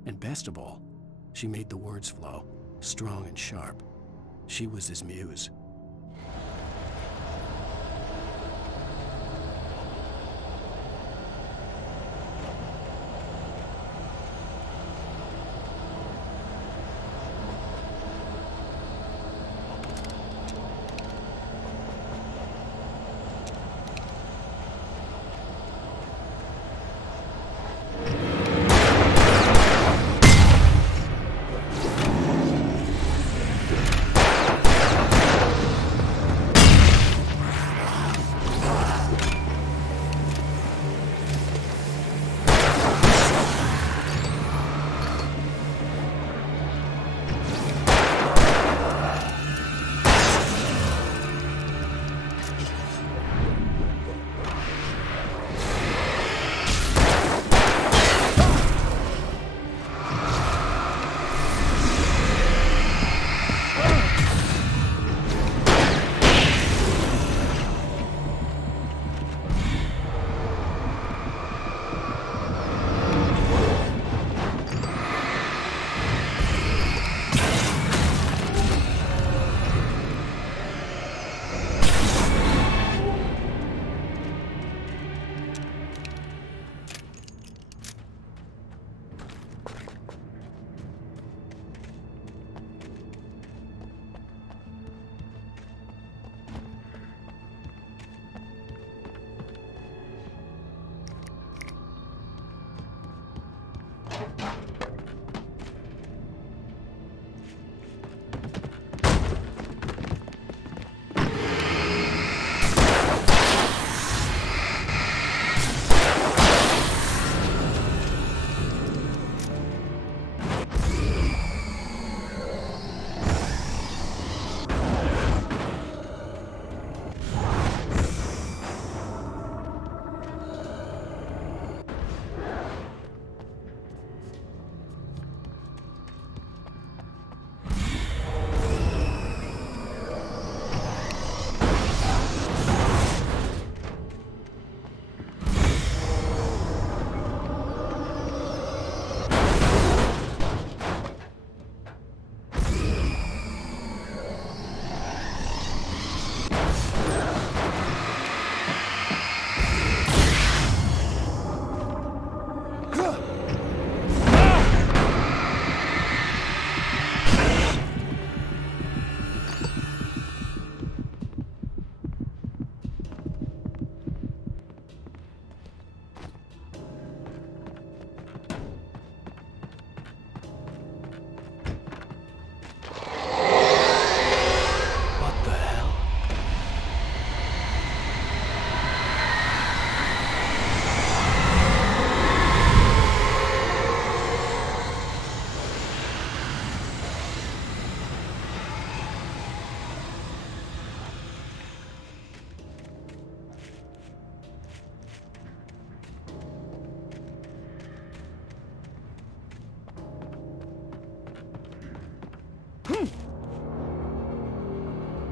And best of all, she made the words flow, strong and sharp. She was his muse.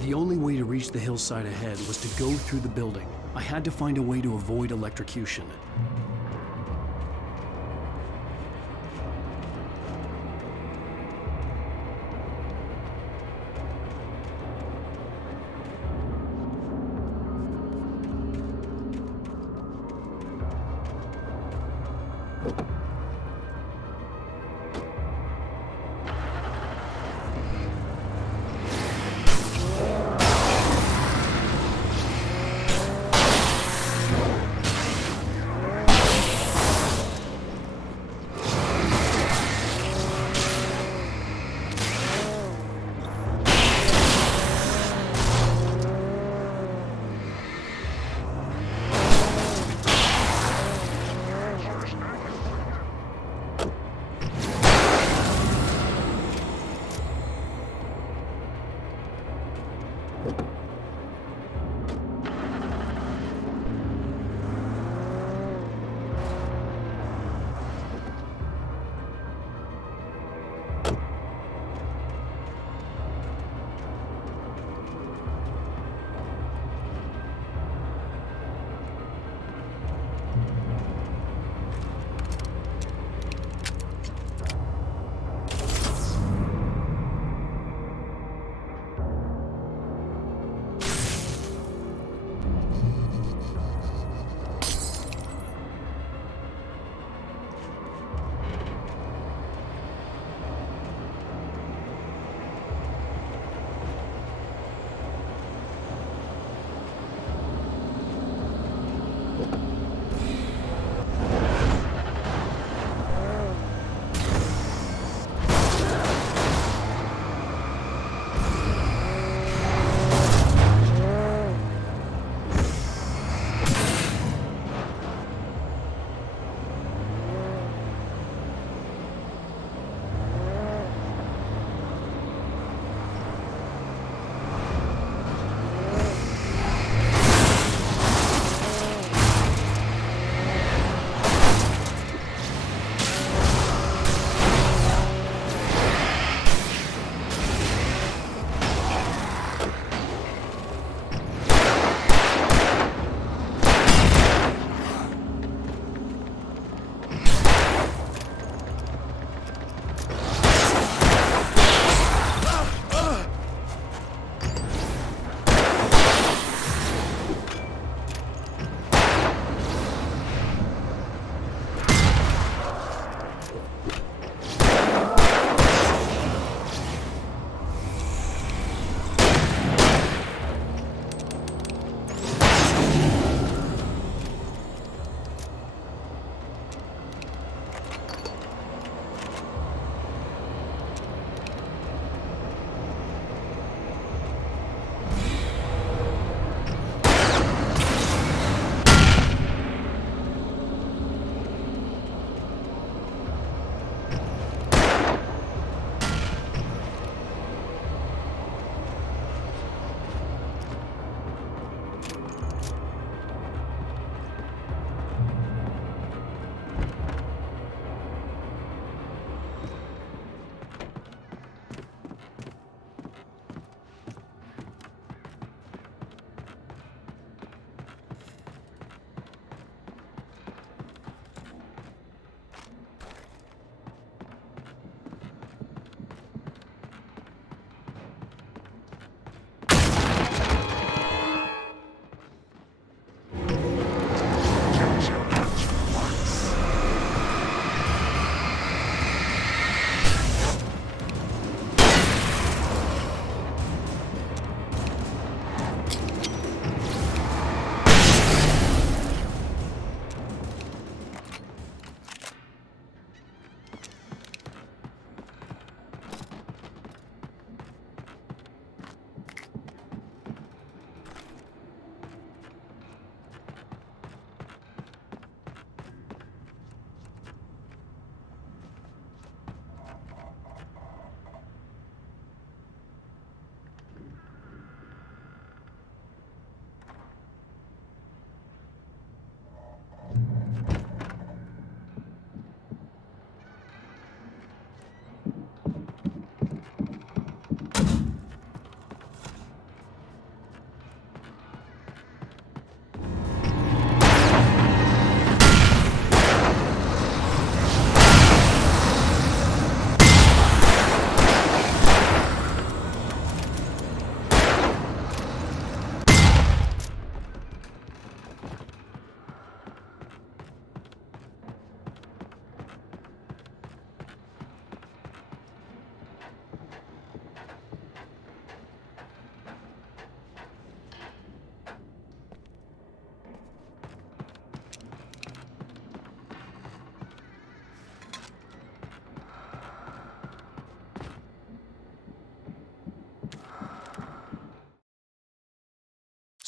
The only way to reach the hillside ahead was to go through the building. I had to find a way to avoid electrocution.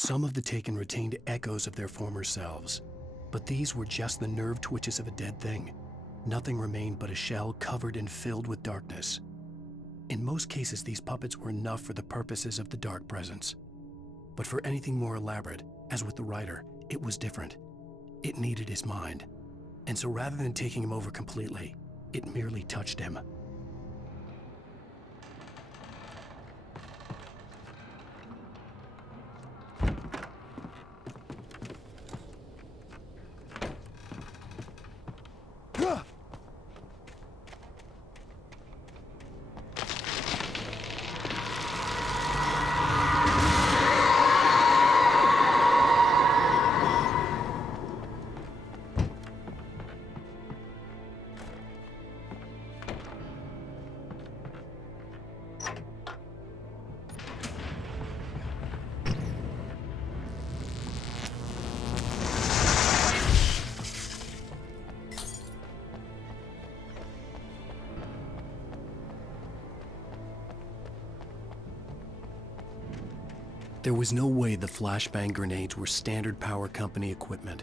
Some of the taken retained echoes of their former selves, but these were just the nerve twitches of a dead thing. Nothing remained but a shell covered and filled with darkness. In most cases, these puppets were enough for the purposes of the dark presence. But for anything more elaborate, as with the writer, it was different. It needed his mind. And so rather than taking him over completely, it merely touched him. There was no way the flashbang grenades were standard power company equipment.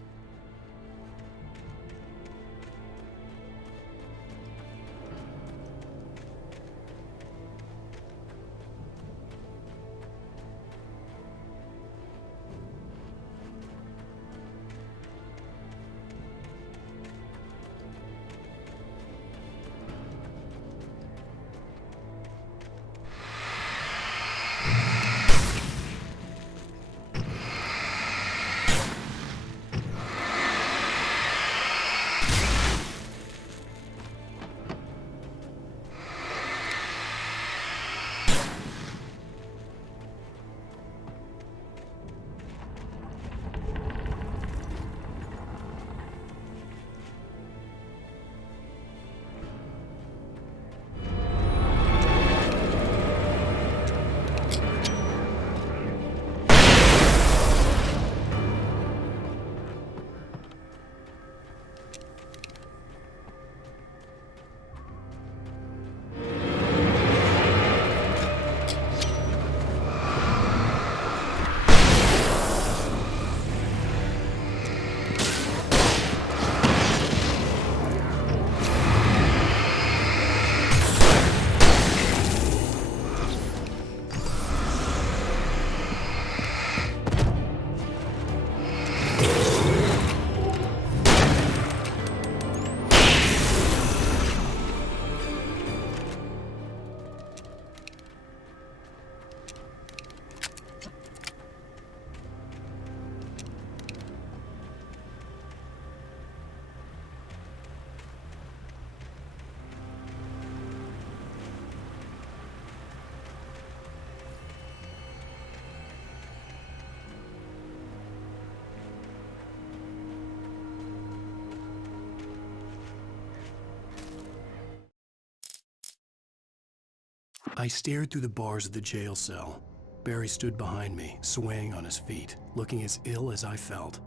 I stared through the bars of the jail cell. Barry stood behind me, swaying on his feet, looking as ill as I felt.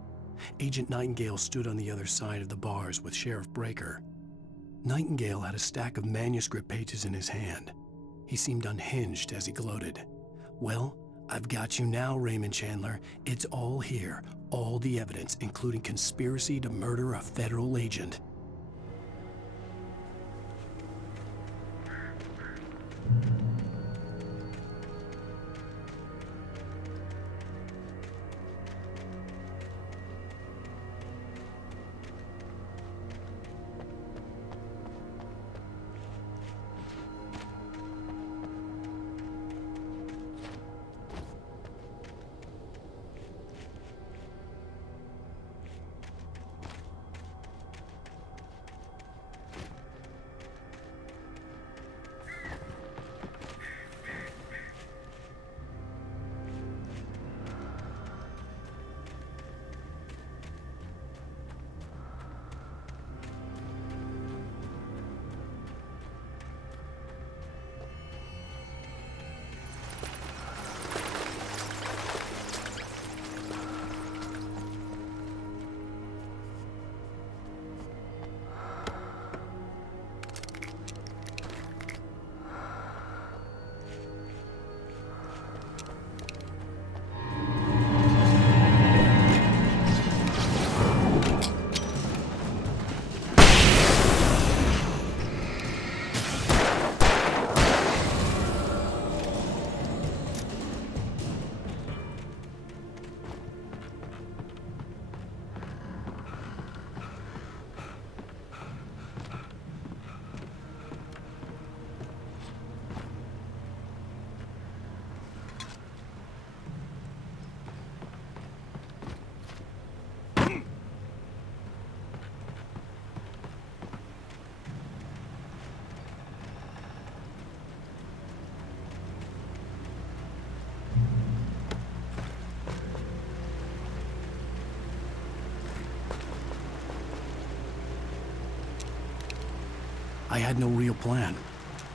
Agent Nightingale stood on the other side of the bars with Sheriff Breaker. Nightingale had a stack of manuscript pages in his hand. He seemed unhinged as he gloated. "Well, I've got you now, Raymond Chandler. It's all here. All the evidence, including conspiracy to murder a federal agent." I had no real plan.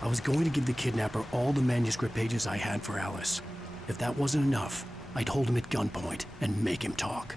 I was going to give the kidnapper all the manuscript pages I had for Alice. If that wasn't enough, I'd hold him at gunpoint and make him talk.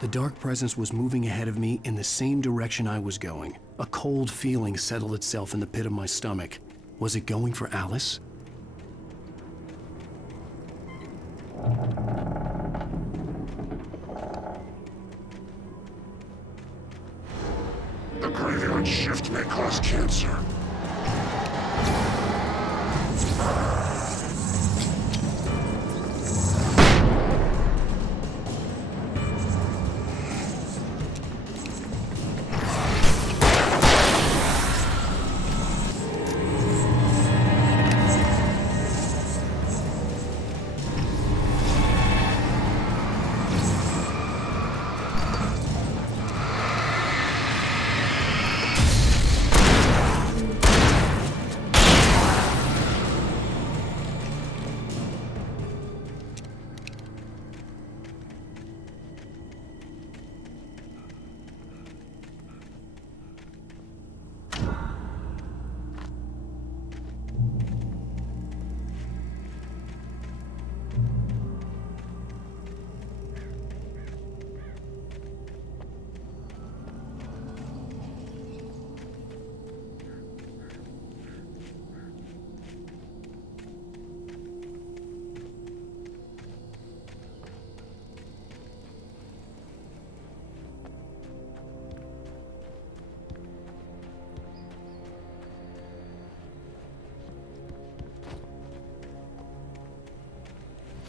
The dark presence was moving ahead of me in the same direction I was going. A cold feeling settled itself in the pit of my stomach. Was it going for Alice? The graveyard shift may cause cancer.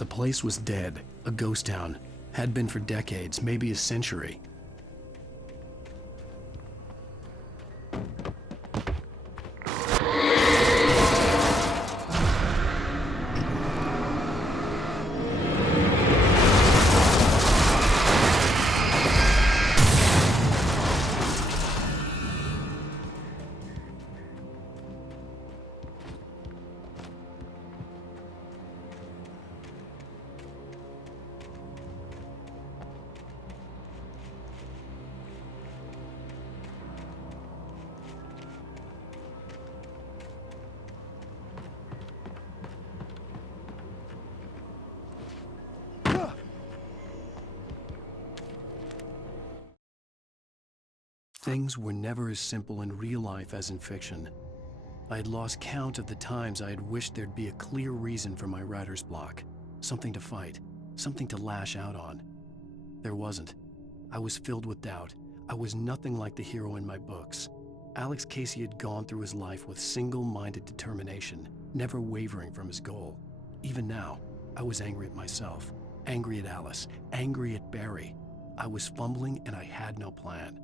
The place was dead, a ghost town. Had been for decades, maybe a century. Things were never as simple in real life as in fiction. I had lost count of the times I had wished there'd be a clear reason for my writer's block. Something to fight, something to lash out on. There wasn't. I was filled with doubt. I was nothing like the hero in my books. Alex Casey had gone through his life with single-minded determination, never wavering from his goal. Even now, I was angry at myself, angry at Alice, angry at Barry. I was fumbling and I had no plan.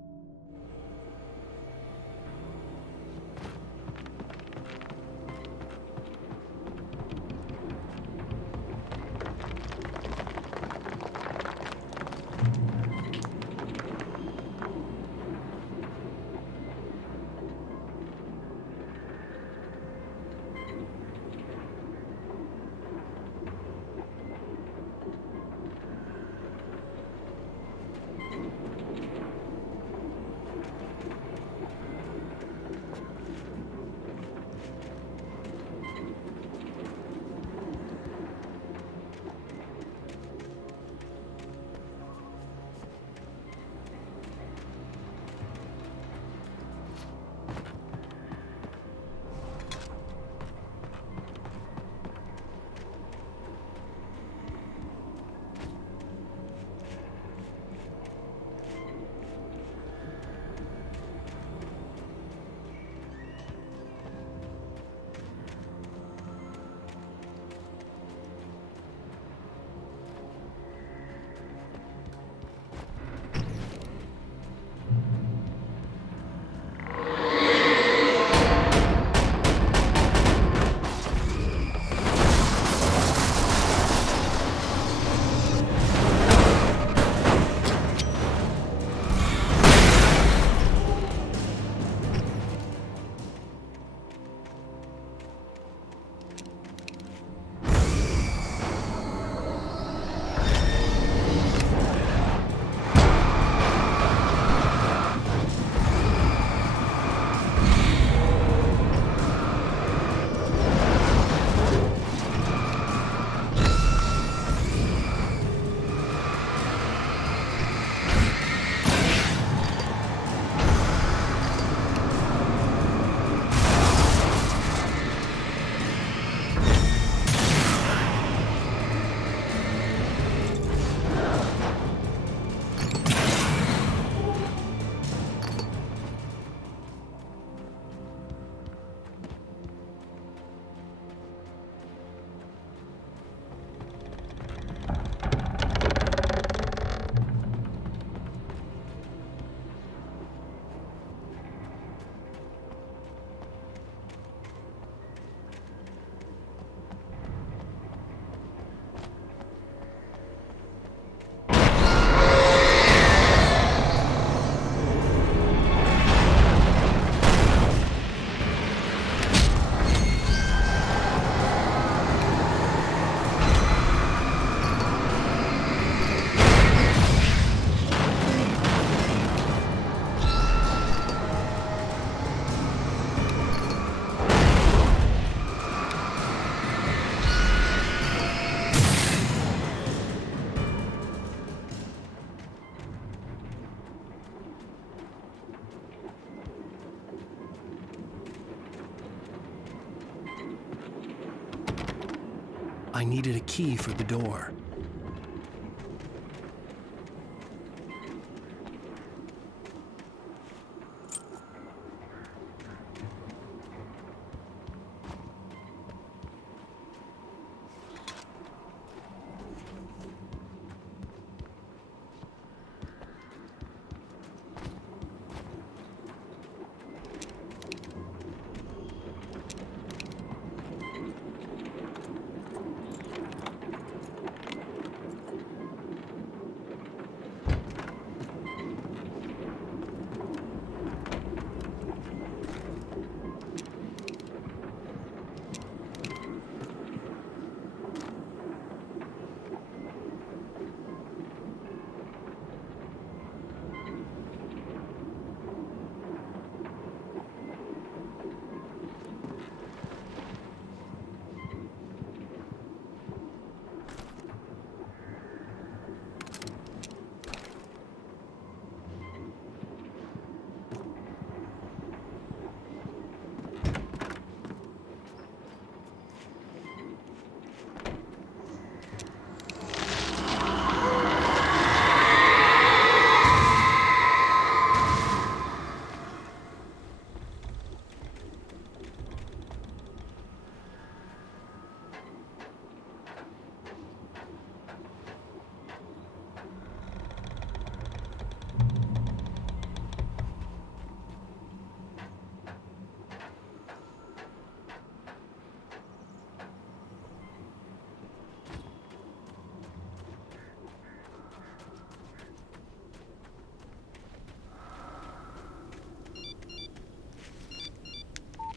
I needed a key for the door.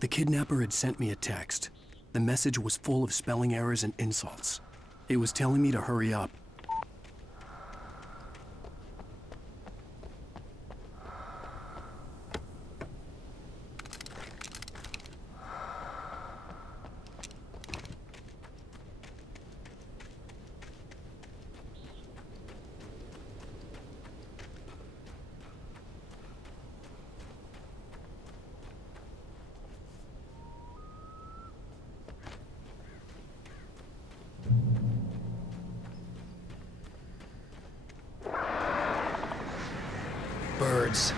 The kidnapper had sent me a text. The message was full of spelling errors and insults. It was telling me to hurry up. Birds.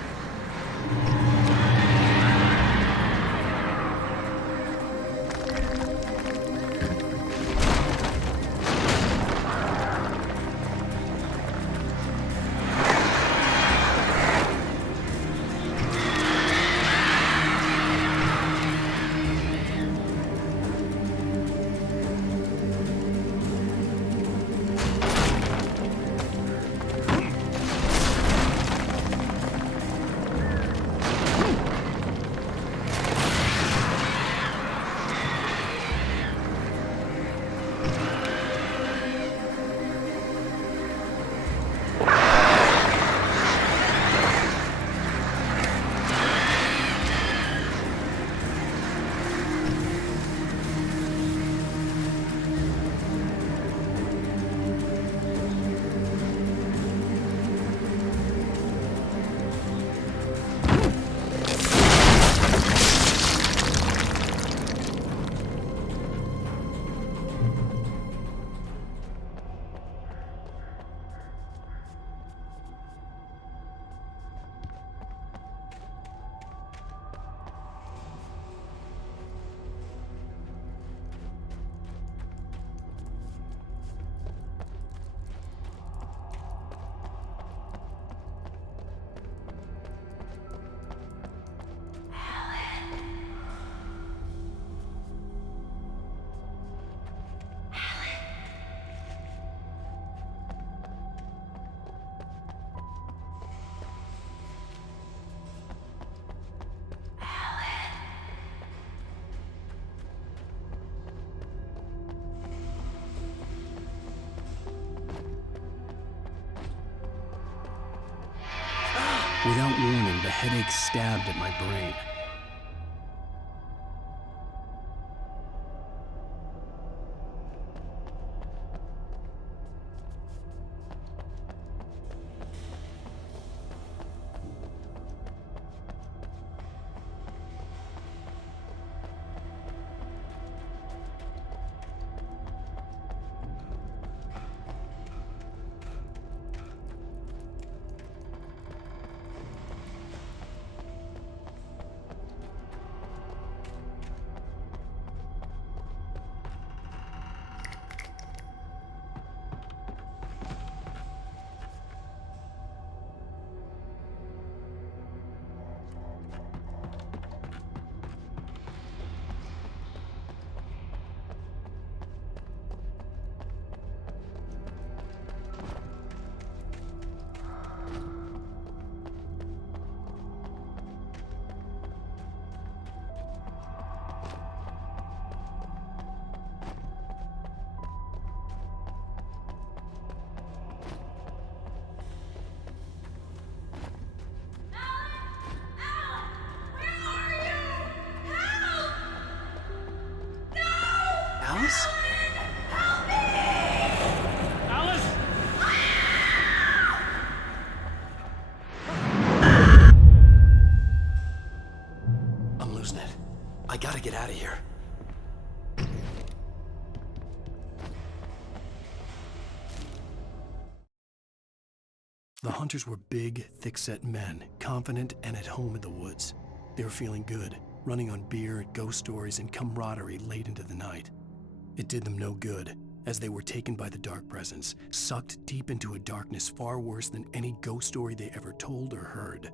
Without warning, the headache stabbed at my brain. Alice? Alice! I'm losing it. I gotta get out of here. The hunters were big, thick-set men, confident and at home in the woods. They were feeling good, running on beer, ghost stories, and camaraderie late into the night. It did them no good, as they were taken by the dark presence, sucked deep into a darkness far worse than any ghost story they ever told or heard.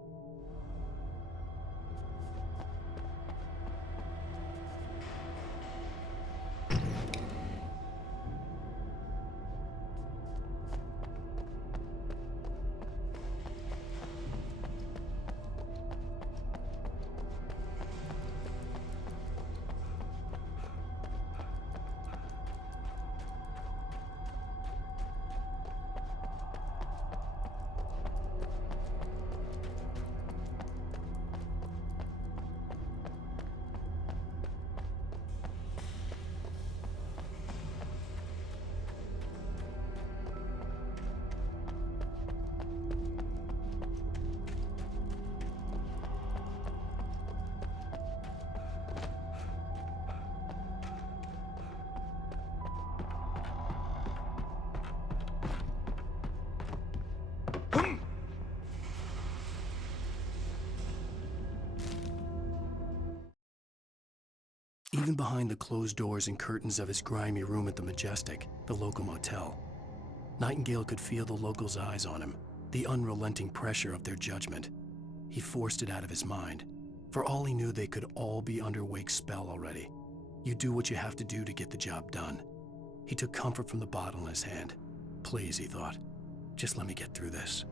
Even behind the closed doors and curtains of his grimy room at the Majestic, the local motel, Nightingale could feel the locals' eyes on him, the unrelenting pressure of their judgment. He forced it out of his mind. For all he knew, they could all be under Wake's spell already. You do what you have to do to get the job done. He took comfort from the bottle in his hand. Please, he thought, just let me get through this.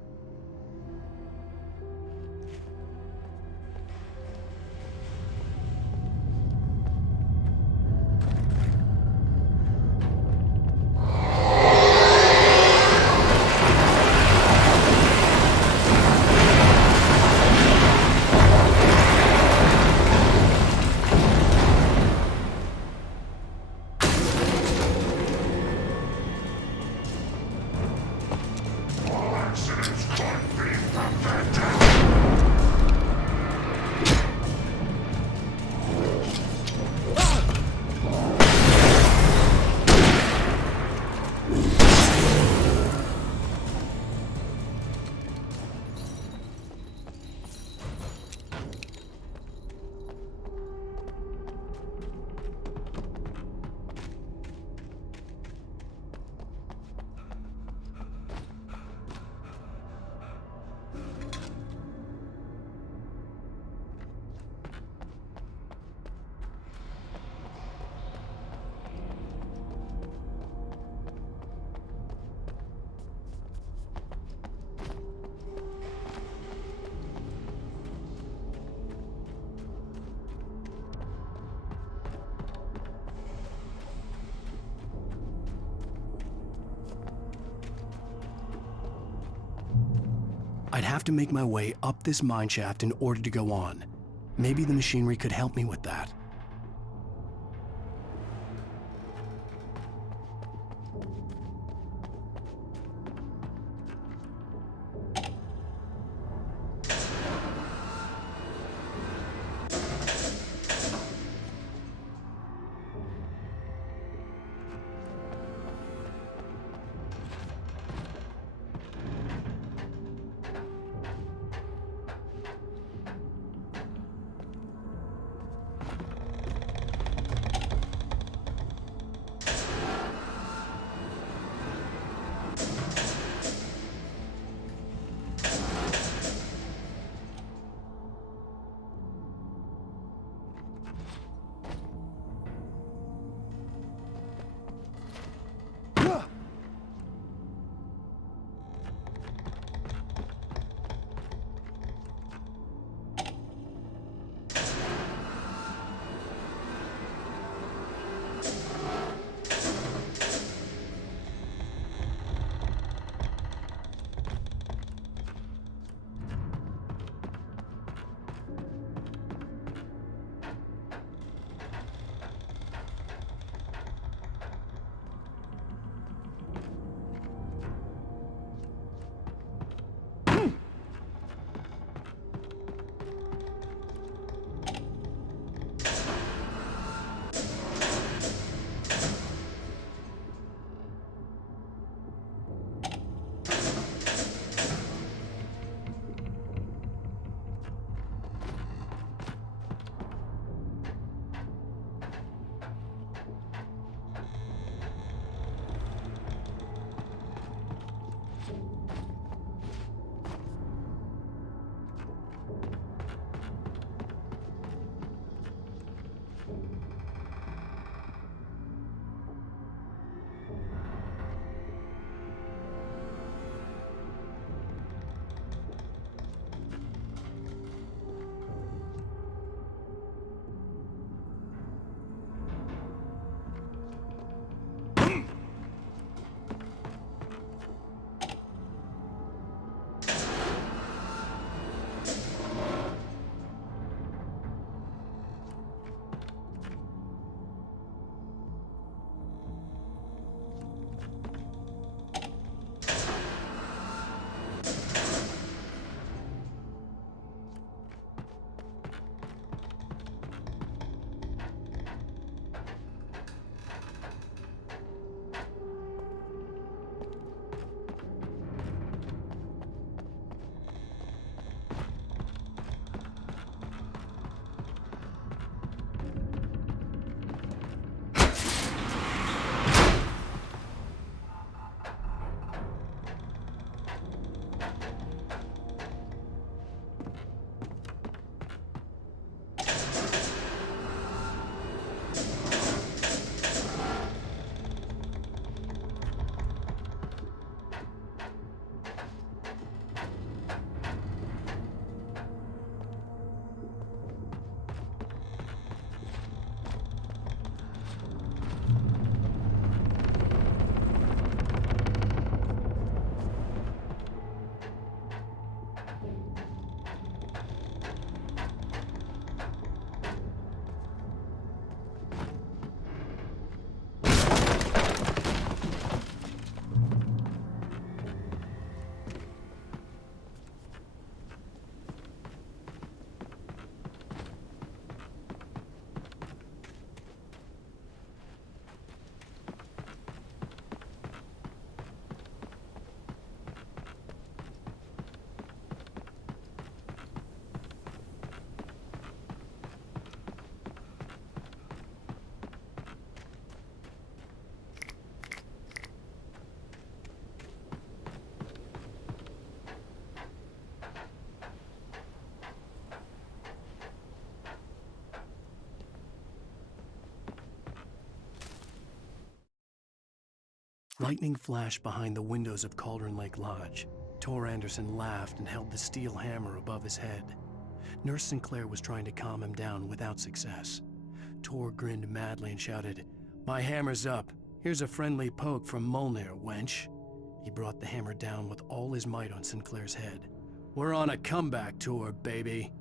I'd have to make my way up this mineshaft in order to go on. Maybe the machinery could help me with that. Lightning flashed behind the windows of Cauldron Lake Lodge. Tor Anderson laughed and held the steel hammer above his head. Nurse Sinclair was trying to calm him down without success. Tor grinned madly and shouted, "My hammer's up. Here's a friendly poke from Molnir, wench." He brought the hammer down with all his might on Sinclair's head. "We're on a comeback tour, baby."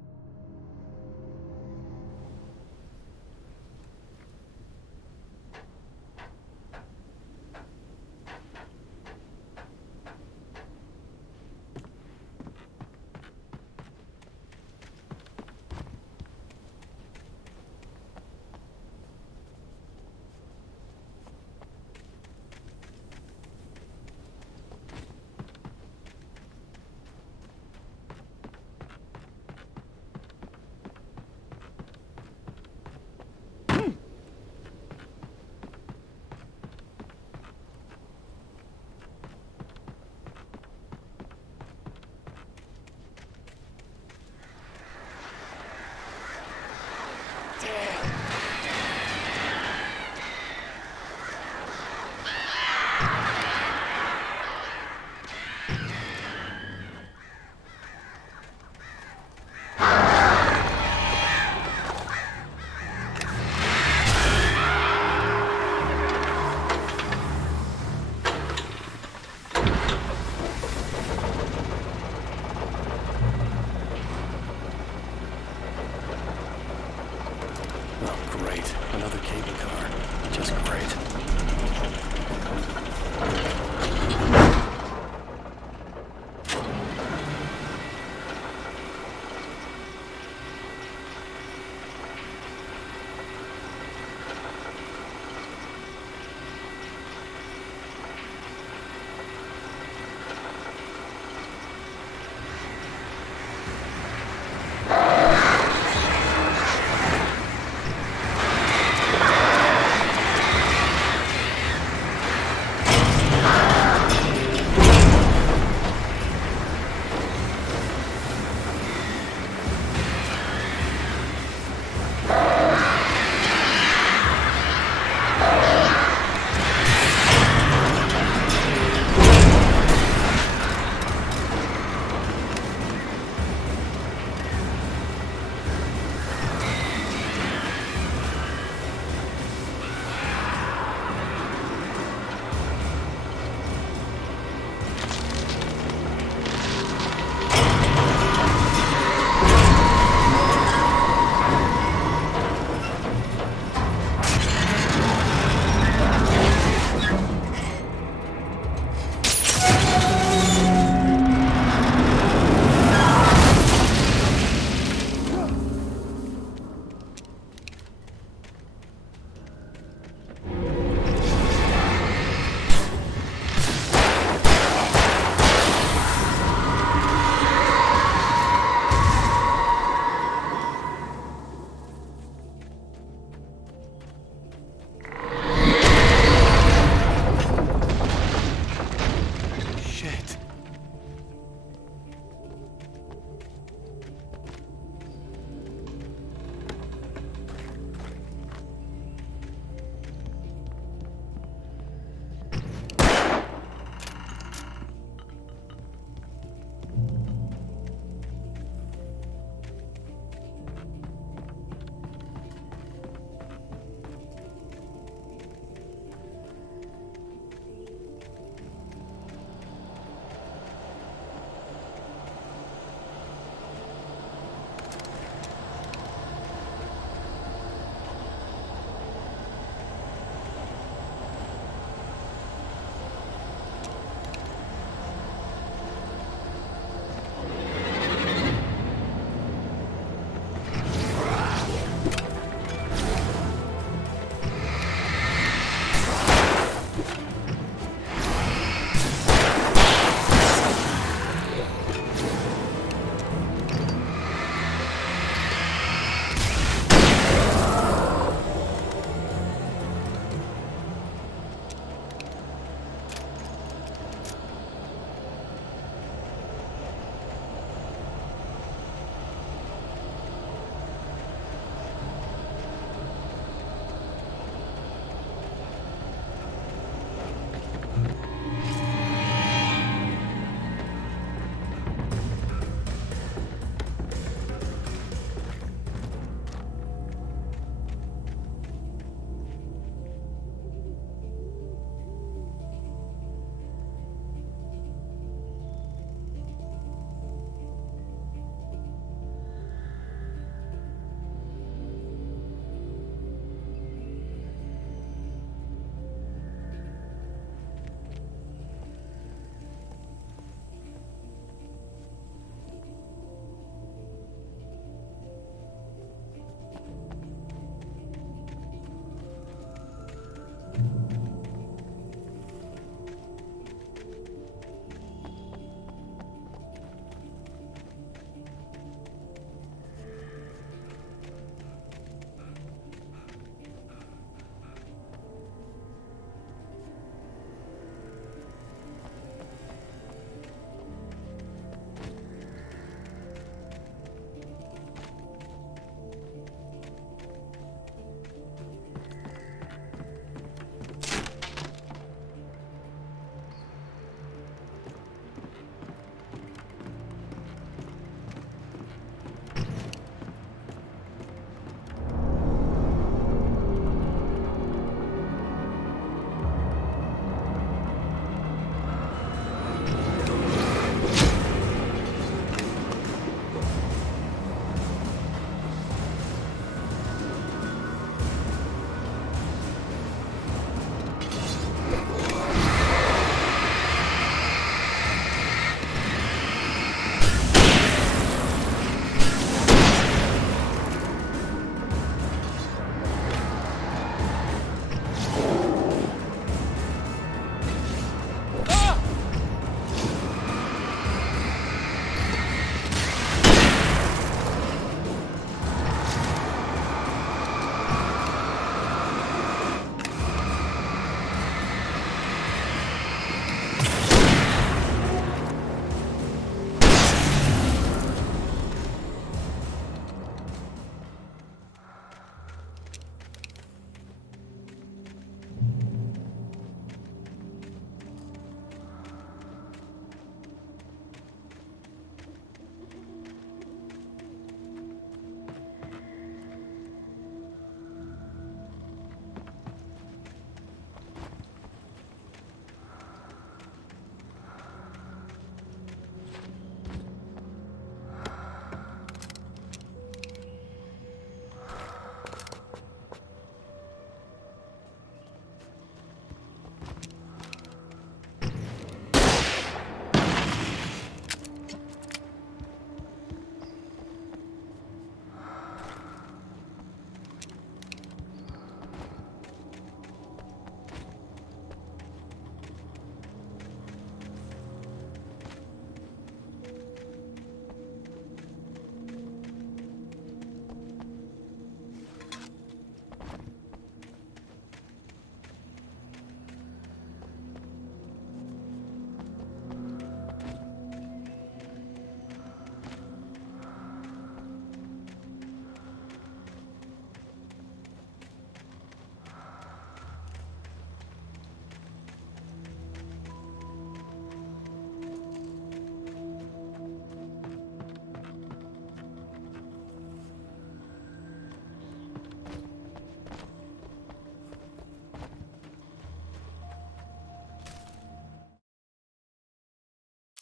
Another cable car. Just great.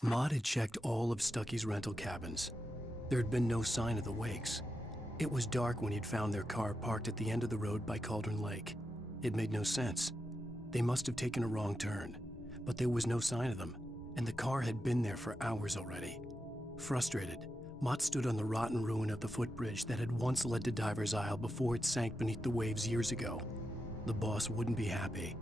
Maud had checked all of Stucky's rental cabins. There had been no sign of the Wakes. It was dark when he'd found their car parked at the end of the road by Cauldron Lake. It made no sense. They must have taken a wrong turn, but there was no sign of them, and the car had been there for hours already. Frustrated, Mott stood on the rotten ruin of the footbridge that had once led to Diver's Isle before it sank beneath the waves years ago. The boss wouldn't be happy.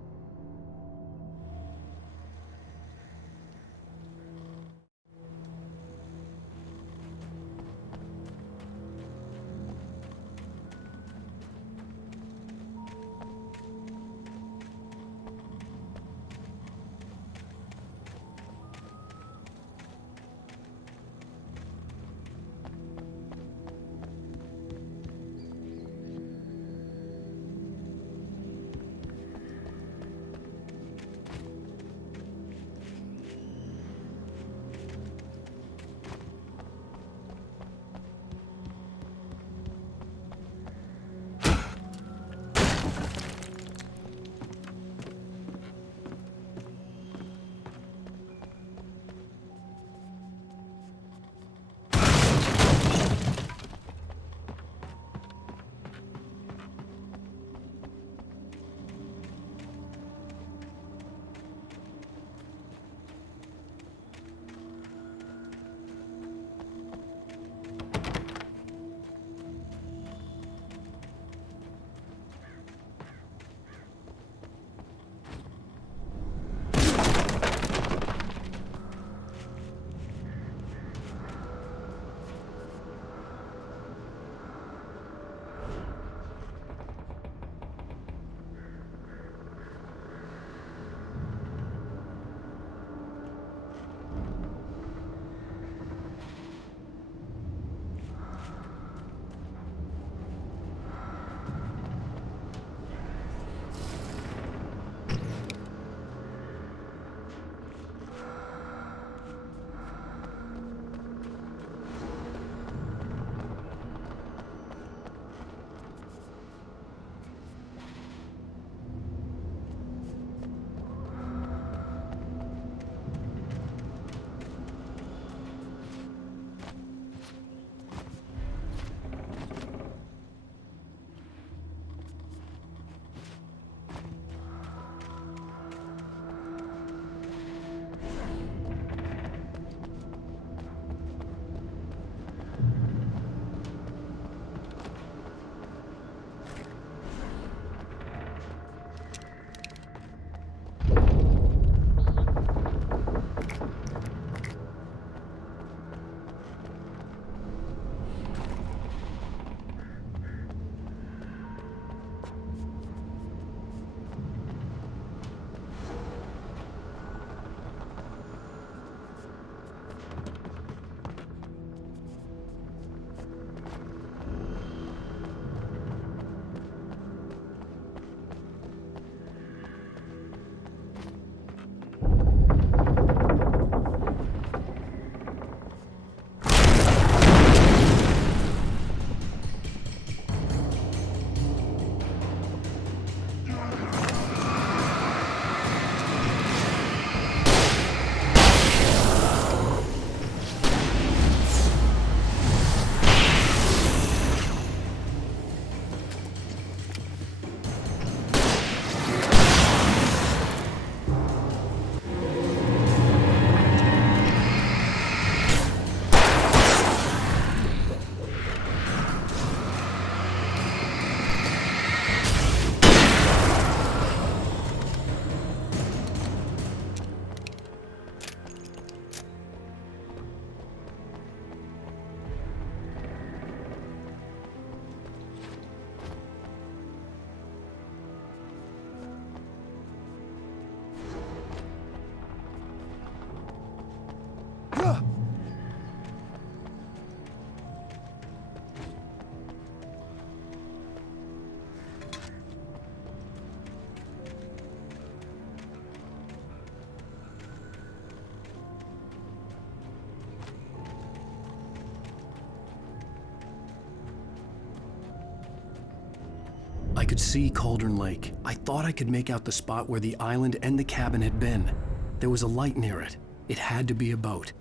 I could see Cauldron Lake. I thought I could make out the spot where the island and the cabin had been. There was a light near it. It had to be a boat.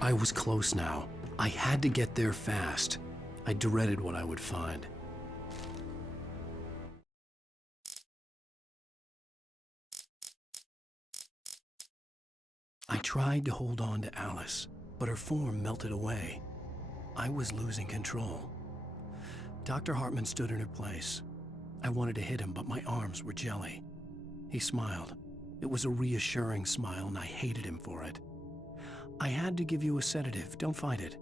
I was close now. I had to get there fast. I dreaded what I would find. I tried to hold on to Alice, but her form melted away. I was losing control. Dr. Hartman stood in her place. I wanted to hit him, but my arms were jelly. He smiled. It was a reassuring smile, and I hated him for it. I had to give you a sedative. Don't fight it.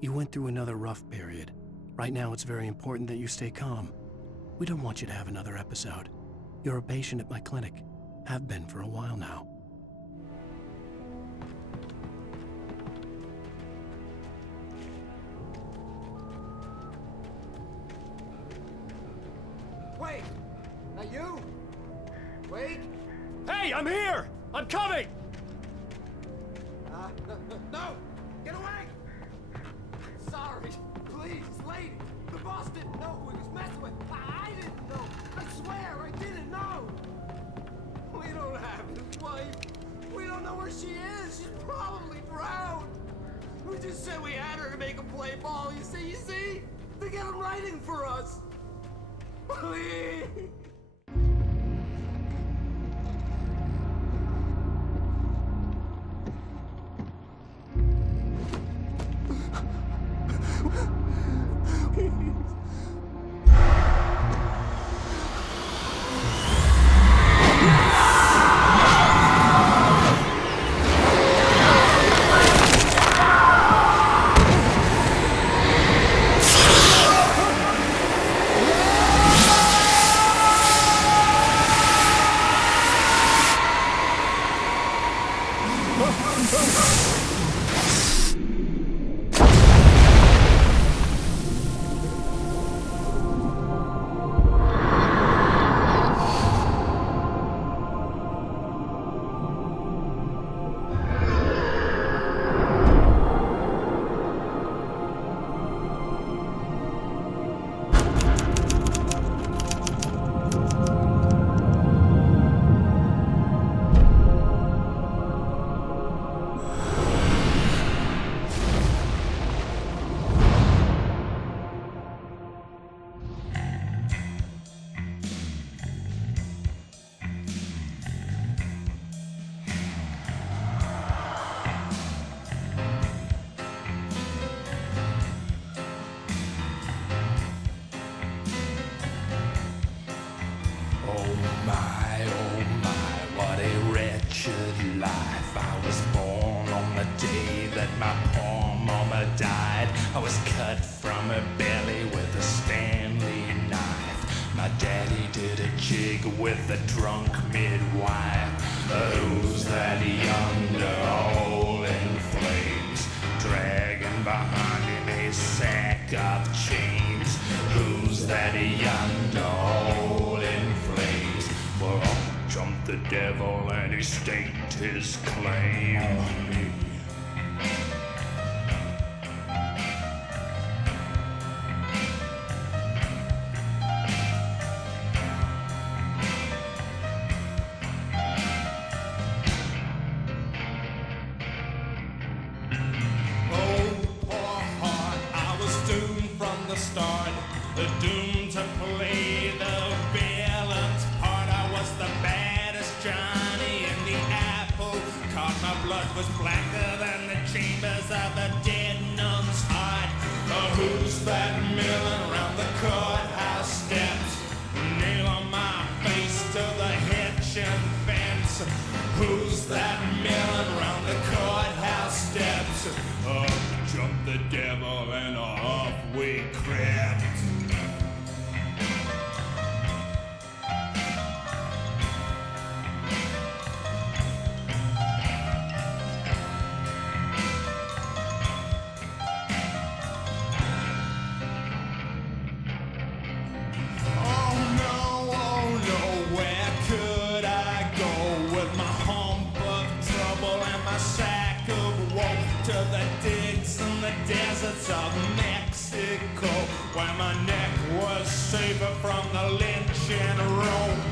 You went through another rough period. Right now, it's very important that you stay calm. We don't want you to have another episode. You're a patient at my clinic. Have been for a while now. Wait! That you? Wait! Hey, I'm here! I'm coming! No! Get away! Sorry. Please, lady. The boss didn't know who he was messing with. I didn't know. I swear I didn't know. We don't have his wife. We don't know where she is. She's probably drowned. We just said we had her to make him play ball. You see? To get him writing for us. Please. I was cut from her belly with a Stanley knife. My daddy did a jig with a drunk midwife. Who's that yonder all in flames, dragging behind him a sack of chains? Who's that yonder all in flames? Well, up jumped the devil and he staked his claim on me. Doomed to play the villain's part. I was the baddest Johnny in the apple cart. My blood was blacker than the chambers of a dead nun's heart. Who's that milling around the courthouse steps? Nail on my face to the hitching fence. Who's that milling around the courthouse steps? Up jumped the devil and off we crept. To the digs and the deserts of Mexico. When my neck was safer from the lynching rope.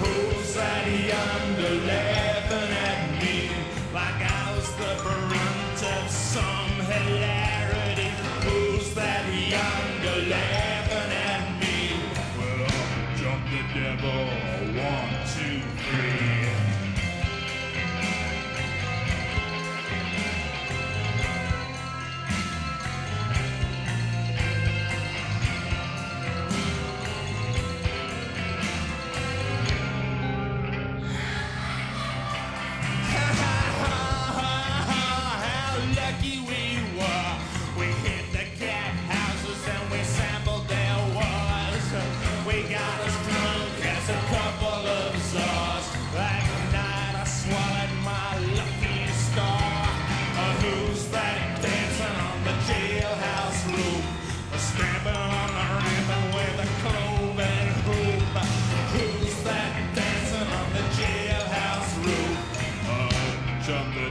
Who's that yonder laughing at me like I was the brunt of some hilarity? Who's that yonder laughing at me? Well, I'll jump the devil, 1, 2, 3.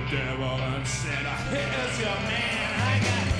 Devil and said, here's your man, I got